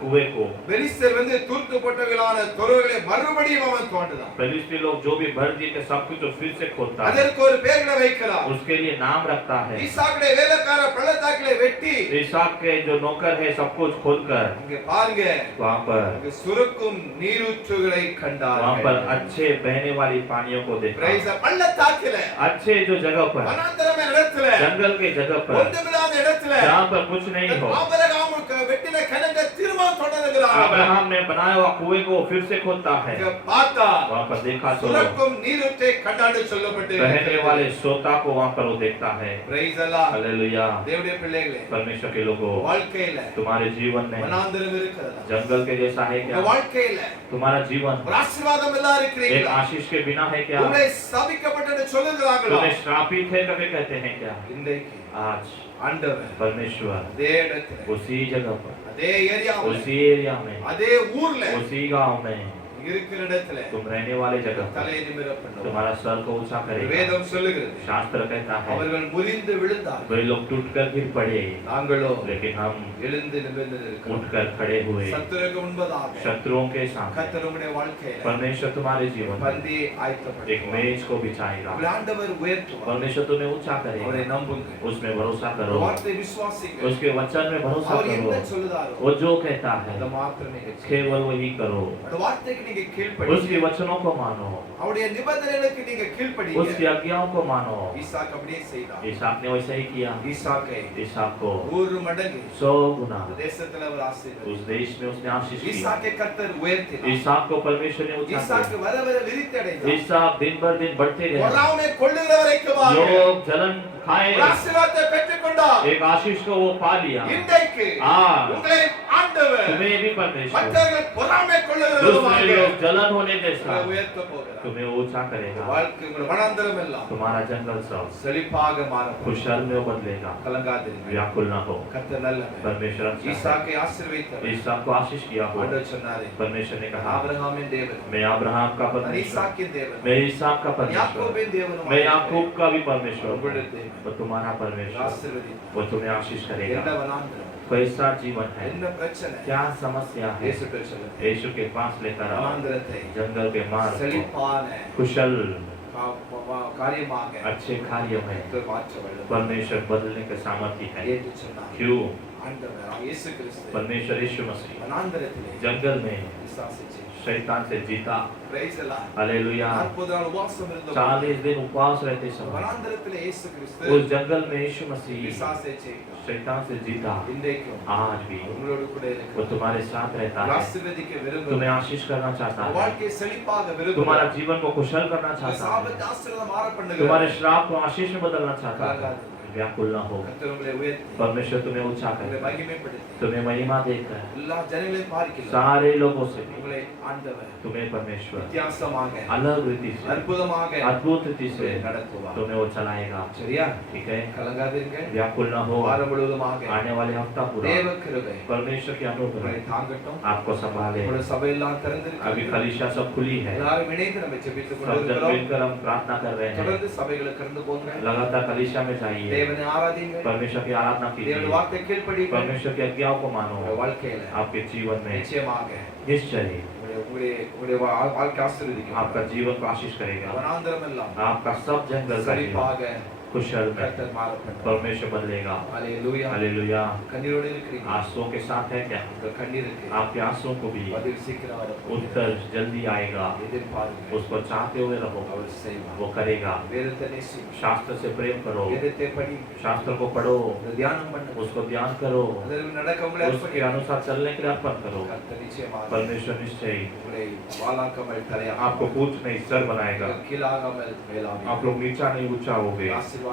कुएं को பெலிஸ்தர் வந்து தூர்த்து போட்டவர்களான துறவுகளை மறுபடியும் அவன் தோண்டுதான். फिलिस्ती लोग जो भी भर दिए थे सब कुछ तो फिर से खोदता है, அதற்கு ஒரு பெயர்களை வைக்கிறார். उसके लिए नाम रखता है। ஈசாக்குடைய வேலைக்கார பள்ளத்தாக்கிலே வெட்டி इसहाक के जो नौकर है सब कुछ खोदकर இங்க பாருங்க वहाँ पर அங்க சுரக்கும் நீரூற்றுகளை वहाँ पर கண்டார்கள். अच्छे बहने वाली पानियों को देखा, பிரைஸ் பள்ளத்தாக்கிலே अच्छे जो जगह पर வனாந்தரமான இடத்துல जंगल के जगह पर ஒன்றுமில்லாத இடத்துல जहाँ पर कुछ नहीं हो, ஆபிரகாமுக்கு வெட்டின கிணற்றை திரும்ப தொடர்கிறார். अब्राहम ने बनाया हुआ कुएं को फिर से खोदता है। இங்க பார்த்தா वहाँ पर देखा तो சுரக்கும் நீரூற்றை கண்டான்னு சொல்லப்பட்டு बहने वाले सोता को वहाँ पर वो देखता है। பிரைஸ் அல்லாஹ். हालेलुया। தேவனுடைய பிள்ளைகளே, परमेश्वर के लोगों, வாழ்க்கையில तुम्हारे जीवन में வனாந்தரம் இருக்கிறதா? जंगल के जैसा है உங்க क्या? வாழ்க்கையில तुम्हारा जीवन ஒரு ஆசீர்வாதம் எல்லாம் एक இருக்கிறீங்களா? आशीष के बिना है क्या? உங்களை சபிக்கப்பட்டன்னு சொல்லுகிறாங்களா? तुम्हें श्रापित है करके कहते हैं क्या? இன்றைக்கு आज ஆண்டவர் परमेश्वर அதே இடத்துல उसी जगह पर, அதே ஏரியாவுல उसी एरिया में, அதே ஊர்ல उसी गांव में, இருக்கிற இடத்துல तुम रहने वाले जगह पर தலை நிமிர பண்ணுவார். तुम्हारा सर को ऊंचा करेगा। வேதம் சொல்லுகிறது शास्त्र कहता है அவர்கள் முறிந்து விழுந்தார், वे लोग टूटकर गिर पड़े, நாங்களோ लेकिन हम எழுந்து நிமிர்ந்து இருக்கிறோம். उठकर खड़े हुए। சத்துருக்கு முன்பதாக शत्रुओं के सामने கர்த்தர் உங்களுடைய வாழ்க்கையில परमेश्वर तुम्हारे जीवन में பந்தி एक ஆயத்தப்படுத்துவார். मेज को बिछाएगा। உங்களை ஆண்டவர் உயர்த்துவார். परमेश्वर तुम्हें ऊंचा அவரை करेगा, நம்புங்க, उसमें भरोसा அவர் करो, வார்த்தை விசுவாசிங்க. उसके वचन में भरोसा அவர் என்ன करो। சொல்லுதாரோ वो जो कहता है அதை மாத்திரம் நீங்க செய்யுங்க. केवल वही करो, அந்த வார்த்தைக்கு நீங்க கீழ்ப்படிங்க. उसके वचनों को मानो, அவருடைய நிபந்தனைகளுக்கு நீங்க கீழ்ப்படிங்க. उसकी आज्ञाओं को मानो। ஈசாக்கு அப்படியே செய்தார். इसहाक ने वैसा ही किया। ஈசாக்கை इसहाक को 100 மடங்கு 100 गुना தேசத்துல அவர் ஆசீர்வதித்தார். उस देश में उसने आशीष किया। ஈசாக்கை கர்த்தர் உயர்த்தினார். इसहाक को परमेश्वर ने ऊंचा ஈசாக்கு किया। வர வர விருத்தடைந்தார். इसहाक दिन भर दिन बढ़ते गए, பொறாமை கொள்ளுகிற வரைக்கும் लोग जलन खाए, ஒரு ஆசீர்வாதத்தை பெற்றுக்கொண்டார். एक आशीष को वो पा लिया। இன்றைக்கு हाँ, உங்களை ஆண்டவர் तुम्हें भी परमेश्वर மற்றவர்கள் பொறாமை கொள்ளுகிற दूसरे விதமாக लोग जलन होने जैसा உங்களை உயர்த்த போகிறார். तुम्हें ऊंचा करेगा। வாழ்க்கை உங்கள் வனாந்தரம் எல்லாம் तुम्हारा जंगल सब செழிப்பாக மாறும். खुशहाल में बदलेगा। கலங்காதிருங்கள். व्याकुल न हो, கர்த்தர் நல்லவர். परमेश्वर अच्छा है। ஈசாக்கை ஆசீர்வதித்தார். इसहाक को आशीष किया हो। ஆண்டவர் சொன்னாரே, परमेश्वर ने कहा ஆபிரகாமின் தேவன், मैं अब्राहम का நான் परमेश्वर, ஈசாக்கின் தேவன், मैं इसहाक का परमेश्वर, யாக்கோபின் தேவனும் मैं याकूब का भी परमेश्वर हूँ। உங்களுடைய தேவன். वो तुम्हारा परमेश्वर, ஆசீர்வதித்தார். वो तुम्हें आशीष என்ன करेगा। வனாந்தரம், कैसा जीवन है, என்ன பிரச்சனை, क्या समस्या है, இயேசுவிடம் சொல்லுங்க. यीशु के पास लेकर आओ। வனாந்தரத்தை जंगल के मार्ग को செழிப்பான कुशल காரியமாக अच्छे कार्य में கர்த்தர் மாற்ற வல்லவர். परमेश्वर बदलने के सामर्थ्य है। என்று சொன்னார். क्यों? ஆண்டவர் இயேசு கிறிஸ்து परमेश्वर यीशु मसीह வனாந்தரத்திலே जंगल में விசுவாசி செய்தார். शैतान से जीता। பிரைஸ் எல்லாம். हालेलुया। 40 நாள் உபவாசம் இருந்த 40 दिन उपवास रहते समय வனாந்தரத்திலே இயேசு கிறிஸ்து उस जंगल में यीशु मसीह விசுவாசி செய்தார். शैतान से जीता। இன்றைக்கும் आज भी உங்களோடு கூட वो இருக்கிறார். तुम्हारे साथ रहता है, ஆசீர்வதிக்க तुम्हें விரும்புகிறார். आशीष करना चाहता है, வாழ்க்கை செழிப்பாக விரும்புகிறார். तुम्हारा जीवन को कुशल करना உங்கள் चाहता है, சாபத்தை ஆசீர்வாதம் மாற பண்ணுகிறார். तुम्हारे श्राप को आशीष में बदलना चाहता है। व्याकुल न हो, கர்த்தர் உங்களை உயர்த்தி परमेश्वर तुम्हें ऊंचा உங்களை करे, மகிமைப்படுத்தி तुम्हें महिमा देकर எல்லா ஜனங்களையும் பார்க்கிறார். सारे लोगों से भी உங்களை ஆண்டவர் तुम्हें परमेश्वर வித்தியாசமாக अलग रीति से, அற்புதமாக अद्भुत रीति से நடத்துவார். तुम्हें वो चलाएगा। சரியா? ठीक है, கலங்காதீங்க. व्याकुल न हो। வாரம் முழுவதுமாக आने वाले हफ्ता पूरा தேவ கிருபை परमेश्वर की अनुग्रह உங்களை தாங்கட்டும். आपको संभाले। உங்களுடைய சபையெல்லாம் अभी திறந்திருக்கிறது. कलीसिया सब खुली है, எல்லாரும் இணைந்து நம்ம ஜெபித்துக் सब जन கொண்டிருக்கிறோம். मिलकर हम प्रार्थना कर रहे हैं। தொடர்ந்து சபைகளுக்கு கடந்து போங்க. लगातार कलीसिया में जाइए, தேவனை ஆராதிங்க. परमेश्वर की आराधना தேவனுடைய कीजिए, வார்த்தை கீழ்ப்படிங்க. परमेश्वर की आज्ञाओं को मानो। உங்களுடைய வாழ்க்கையில आपके जीवन में நிச்சயமாக निश्चय உங்களுடைய வாழ்க்கை ஆசீர்வதிக்கும். आपका जीवन को आशीष करेगा। வனாந்தரம் எல்லாம் आपका सब जंगल का जीवन செழிப்பாக कुशल में கர்த்தர் மாறப்படும். परमेश्वर बदलेगा। ஹalleluya. हालेलुया। கண்ணீரோடு இருக்கிறீங்க. आंसुओं के साथ है क्या? உங்கள் கண்ணீருக்கு आपके आंसुओं को भी பதில் சீக்கிரம் வரப்போகுது. उत्तर जल्दी आएगा। எதிர்பாருங்க. उसको चाहते हुए रहो, அவர் செய்வார். वो करेगा। வேதத்தை நேசிங்க. शास्त्र से प्रेम करो, வேதத்தை படி. शास्त्र को पढ़ो, தியானம் பண்ணுங்க. उसको ध्यान करो, அதில் நடக்க உங்களை उसके அர்ப்பணிங்க. अनुसार चलने के लिए अर्पण करो। கர்த்தர் நிச்சயமாக परमेश्वर निश्चय உங்களை வாளாக்காமல் தலையாக आपको पूछ नहीं सर बनाएगा। கீழாகாமல் மேலாக आप लोग नीचा नहीं ऊंचा होगे। ஆசீர்வாதங்களை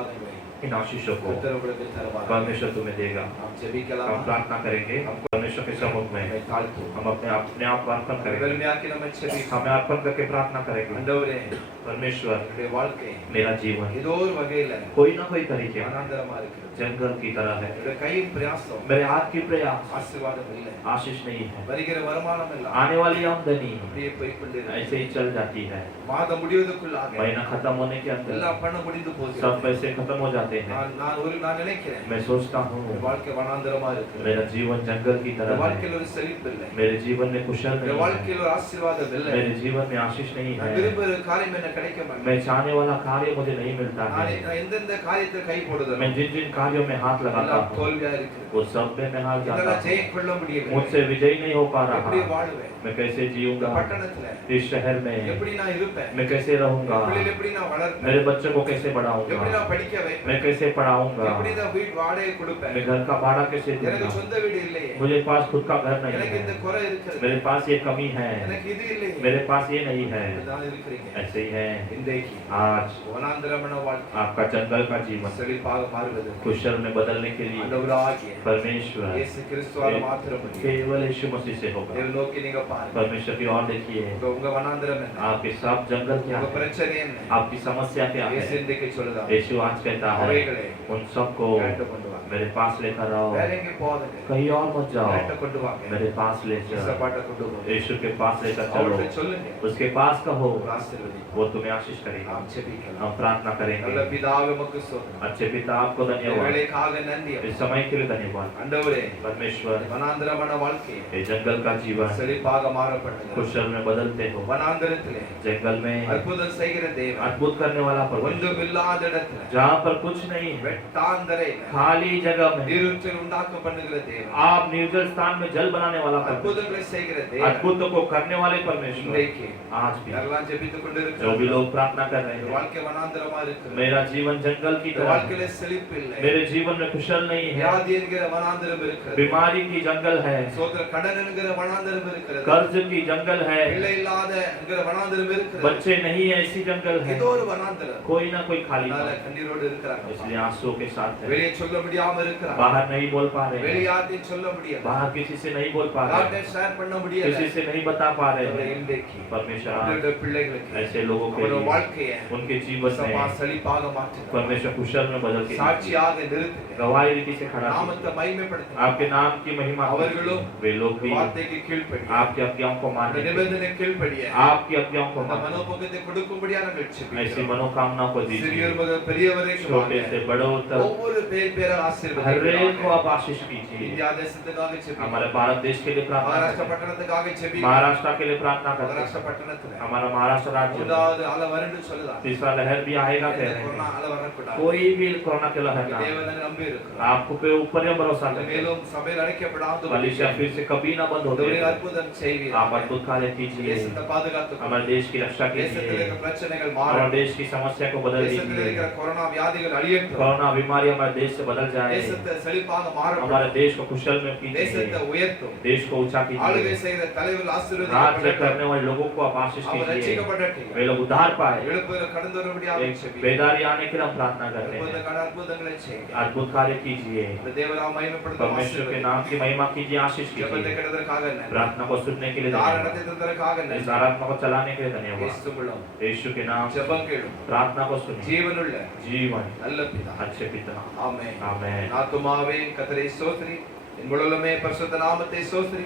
इन आशीषों को கர்த்தர் உங்களுக்கு தருவார். परमेश्वर तुम्हें देगा। நாம் ஜெபிக்கலாம். हम प्रार्थना करेंगे, हम परमेश्वर के सम्मुख में நம்மை தாழ்த்துவோம். हम अपने आप अर्पण करेंगे। வெறுமையாக்கி நம்ம ஜெபிக்கலாம். हमें अर्पण करके प्रार्थना करेंगे। ஆண்டவரே, परमेश्वर என்னுடைய வாழ்க்கை मेरा जीवन ஏதோ ஒரு வகையில कोई ना कोई तरीके ஆனந்தமா இருக்கிறது. जंगल की तरह है, என்னுடைய கையின் பிரயாசம் मेरे हाथ की प्रयास ஆசீர்வாதம் இல்லை. आशीष नहीं है, வருகிற வருமானம் இல்ல. आने वाली आमदनी அப்படியே போய் கொண்டிருக்கிறது. ऐसे ही चल जाती है। மாதம் முடிவதற்குள்ளாக महीना खत्म होने के अंदर எல்லாம் பணம் முடிந்து போகுது. सब पैसे खत्म हो जाते जाते हैं। நான் நினைக்கிறேன் मैं सोचता हूँ வாழ்க்கை வனாந்தரமா இருக்கு मेरा जीवन जंगल की तरह है। வாழ்க்கையில் ஒரு செழிப்பு இல்லை मेरे जीवन में कुशल नहीं है। வாழ்க்கையில் ஒரு ஆசீர்வாதம் இல்லை मेरे जीवन में आशीष नहीं நான் है। விரும்புகிற காரியம் எனக்கு கிடைக்க மாட்டேங்குது मैं चाहने वाला कार्य मुझे नहीं मिलता है। நான் எந்தெந்த காரியத்தை கை போடுதோ मैं जिन जिन कार्यों में हाथ लगाता எல்லாம் हूँ தோல்வியா இருக்கு वो सब में मैं हार जाता இதெல்லாம் हूँ। ஜெயம் கொள்ள முடியல मुझसे विजयी नहीं हो पा रहा। எப்படி வாழுவேன் मैं कैसे இந்த जीऊंगा பட்டணத்துல इस शहर में? எப்படி நான் இருப்பேன் मैं कैसे रहूंगा? பிள்ளைகளை எப்படி நான் வளர்ப்பேன் मेरे बच्चों को कैसे எப்படி बढ़ाऊंगा? நான் படிக்க வைப்பேன் मैं कैसे पढ़ाऊंगा? எப்படி நான் வீட்டு வாடகை கொடுப்பேன் मैं घर का भाड़ा कैसे எனக்கு दूंगा? சொந்த வீடு இல்லையே मुझे पास खुद का घर नहीं எனக்கு இந்த है। குறை இருக்குது मेरे पास ये कमी है। எனக்கு இது இல்லையே मेरे पास ये नहीं है। இதுதான் இருக்கிறீங்க ऐसे ही है। இன்றைக்கு आज வனாந்தரமான வாழ்க்கை आपका जंगल का जीवन செழிப்பாக மாறுவது कुशल में बदलने के लिए ஆண்டவராகிய परमेश्वर இயேசு கிறிஸ்துவால் மாத்திரம் முடியும் केवल यीशु मसीह से होगा। தேவ நோக்கி நீங்க பாருங்க परमेश्वर की ओर देखिए। உங்க வனாந்தரம் என்ன आपके सब जंगल क्या உங்க है? பிரச்சனை என்ன आपकी समस्या क्या இயேசு है? இன்றைக்கு சொல்லுதா यीशु आज कहता है அவைகளை उन सबको கேட்டு கொண்டு வாங்க मेरे पास लेकर आओ। வேற எங்கே போகாதீங்க कहीं और मत கேட்டு जाओ, கொண்டு வாங்க मेरे पास ले जाओ। இயேசுபாட்ட கொண்டு போங்க यीशु के पास लेकर அவர்கிட்ட चलो, சொல்லுங்க उसके पास कहो, ஒரு ஆசீர்வதி वो तुम्हें आशीष करेगा। நாம் ஜெபிக்கலாம் हम प्रार्थना நல்ல करेंगे। பிதாவே உமக்கு ஸ்தோத்திரம் अच्छे पिता आपको धन्यवाद, வேலைக்காக நன்றி इस समय के लिए धन्यवाद। ஆண்டவரே परमेश्वर வனாந்தரமான வாழ்க்கை ये जंगल का जीवन செழிப்பாக மாறப்பட்டது कुशल में बदलते हो। வனாந்தரத்திலே जंगल में அற்புதம் செய்கிற தேவன் अद्भुत करने वाला परमेश्वर, ஒன்றுமில்லாத இடத்துல जहाँ पर कुछ नहीं है, வெட்டாந்தரையில खाली जगह में நீரூற்றை உண்டாக்க பண்ணுகிற தேவன் आप निर्जल स्थान में जल बनाने वाला परमेश्वर, அற்புதங்களை செய்கிற தேவன் अद्भुतों को करने वाले परमेश्वर இன்றைக்கு आज भी யாரெல்லாம் ஜெபித்துக் जो भी கொண்டிருக்கிறார்கள் लोग प्रार्थना कर रहे இந்த हैं, வாழ்க்கை வனாந்தரமா இருக்கு मेरा जीवन जंगल की இந்த तरह है, வாழ்க்கையில செழிப்பு இல்லை मेरे जीवन में कुशल नहीं है, வியாதி என்கிற வனாந்தரம் இருக்கிறது बीमारी की जंगल है, சோதர கடன் என்கிற வனாந்தரம் இருக்கிறது कर्ज की जंगल है, பிள்ளை இல்லாத என்கிற வனாந்தரம் இருக்கிறது बच्चे नहीं है ऐसी जंगल है, ஏதோ ஒரு வனாந்தரம் कोई ना कोई खाली அதனால है। கண்ணீரோடு இருக்கிறாங்க इसलिए आंसुओं के साथ है, வெளியே சொல்ல முடியாம இருக்கிறாங்க बाहर नहीं बोल पा रहे हैं, வெளியாத்தையும் சொல்ல முடியாது बाहर किसी से नहीं बोल पा रहे யார்கிட்ட हैं, ஷேர் பண்ண முடியல किसी से नहीं बता पा रहे அவருடைய हैं। இன்றைக்கு परमेश्वर आज அவருடைய பிள்ளைகளுக்கு ऐसे लोगों के அவருடைய लिए வாழ்க்கையை उनके जीवन சமா में செழிப்பாக மாற்றுங்க परमेश्वर कुशल में बदल के சாட்சியாக நிறுத்துங்க गवाही रीति से खड़ा कीजिए। நாமத்தை மகிமைப்படுத்துங்க आपके नाम की महिमा அவர்களும் कीजिए। वे लोग भी வார்த்தைக்கு கீழ்ப்படிய आपकी आज्ञाओं को அந்த मानने நிபந்தனை கீழ்ப்படிய आपकी आज्ञाओं को அந்த मानने மனோபோகத்தை கொடுக்கும்படியா நாங்கள் ऐसी ஜெபிக்கிறோம் मनोकामना को दीजिए। சிறியோர் முதல் பெரியவரை छोटे से बड़ों तक ஒவ்வொரு பேர் பேரை हर एक को ஆசீர்வதிங்க आप आशीष कीजिए। இந்தியா தேசத்துக்காக ஜெபிக்கிறோம் हमारे भारत देश के लिए प्रार्थना மகாராஷ்டிர करते हैं। பட்டணத்துக்காக ஜெபிக்கிறோம் महाराष्ट्र के लिए प्रार्थना करते மகாராஷ்டிர हैं। பட்டணத்துல हमारा महाराष्ट्र राज्य மூன்றாவது அலை வரும்னு சொல்லலாம் तीसरा लहर भी आएगा कह रहे கொரோனா हैं। அலை வரக்கூடாது कोई भी कोरोना के लहर ना आए। தேவனை நம்பி இருக்கிறோம் आपको पे ऊपर ही भरोसा करते हैं। மேலும் சபையில் அடைக்கப்படாத कलीसिया फिर से कभी ना बंद होते தேவனை हैं। அற்புதம் செய்வீர் आप अद्भुत कार्य कीजिए। தேசத்தை பாதுகாத்து हमारे देश की रक्षा தேசத்தில் कीजिए। இருக்கிற பிரச்சனைகள் हमारे மாறும் देश की समस्या को बदल தேசத்தில் दीजिए। இருக்கிற கொரோனா வியாதிகள் அழியட்டும் कोरोना बीमारी हमारे देश से बदल जाए। தேசத்தை செழிப்பாக மாறட்டும் हमारे देश को कुशल में தேசத்தை कीजिए। உயர்த்தும் देश को ऊंचा ஆளுகை कीजिए। செய்கிற தலைவர்கள் राज्य ஆசீர்வதிக்கப்படட்டும் करने वाले लोगों को आप आशीष அவர் कीजिए। ரட்சிக்கப்படட்டும் वे लोग उद्धार पाए। எழுப்புகிற கடந்து வரும்படியாக एक ஜெபிக்கிறோம் बेदारी आने के लिए हम प्रार्थना करते हैं। அற்புதமான அற்புதங்களை செய்யுங்க अद्भुत कार्य कीजिए। இந்த தேவராம் மகிமைப்படுத்தும் परमेश्वर के नाम की महिमा कीजिए, आशीष ஜெபத்தை कीजिए। கேட்டதற்காக நன்றி प्रार्थना को सुनने के लिए தார धन्यवाद। நடத்தி தந்ததற்காக इस நன்றி आराधना को चलाने के लिए धन्यवाद। இயேசு மூலம் यीशु के नाम से ஜெபம் கேளும் प्रार्थना को सुनिए। ஜீவனுள்ள जीवन நல்ல பிதா अच्छे पिता, ஆமென் आमेन। நாத்துமாவே கர்த்தரை ஸ்தோத்திரி என் முழுமே பரிசுத்த நாமத்தை ஸ்தோத்திரி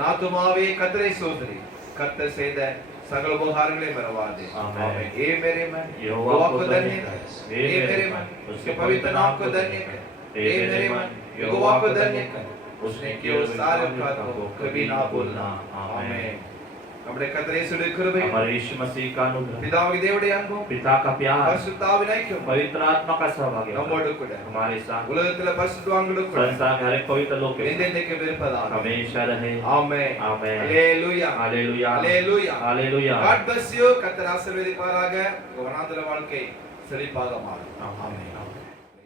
நாத்துமாவே கர்த்தரை ஸ்தோத்திரி கர்த்தர் செய்த सकल उपहारங்களை मरवादे आमीन। हे मेरे मन यहोवा को धन्य धन्य कर कर। हे मेरे मन उसके पवित्र नाम को धन्य कर हे मेरे मन यहोवा को धन्य कर उसने किए सारे उपकार को कभी ना भूलना आमीन നമ്മുടെ കർത്തരേശുവിന്റെ കൃപയും हमारे यीशु मसीह का अनुग्रह, പിതാവിന്റെ ദൈവയുടെ അൻപും पिता का प्यार, പരിശുദ്ധാത്മാവിന്റെ ഐക്യവും पवित्र आत्मा का सहभाग നമ്മോട് കൂടെ हमारे साथ ഉലകത്തിലെ പരിശുദ്ധവാന്കളുടെ കൂടെ संसार के हर एक पवित्र लोग के साथ എന്നേക്കും ഇരുப்பதாக हमेशा रहे। Amen amen. Hallelujah hallelujah, hallelujah hallelujah. God bless you கர்த்தர் ஆசீர்வதிப்பாராக உங்க வனாந்தர வாழ்க்கை செழிப்பாக மாறும் आमीन। ஆமென்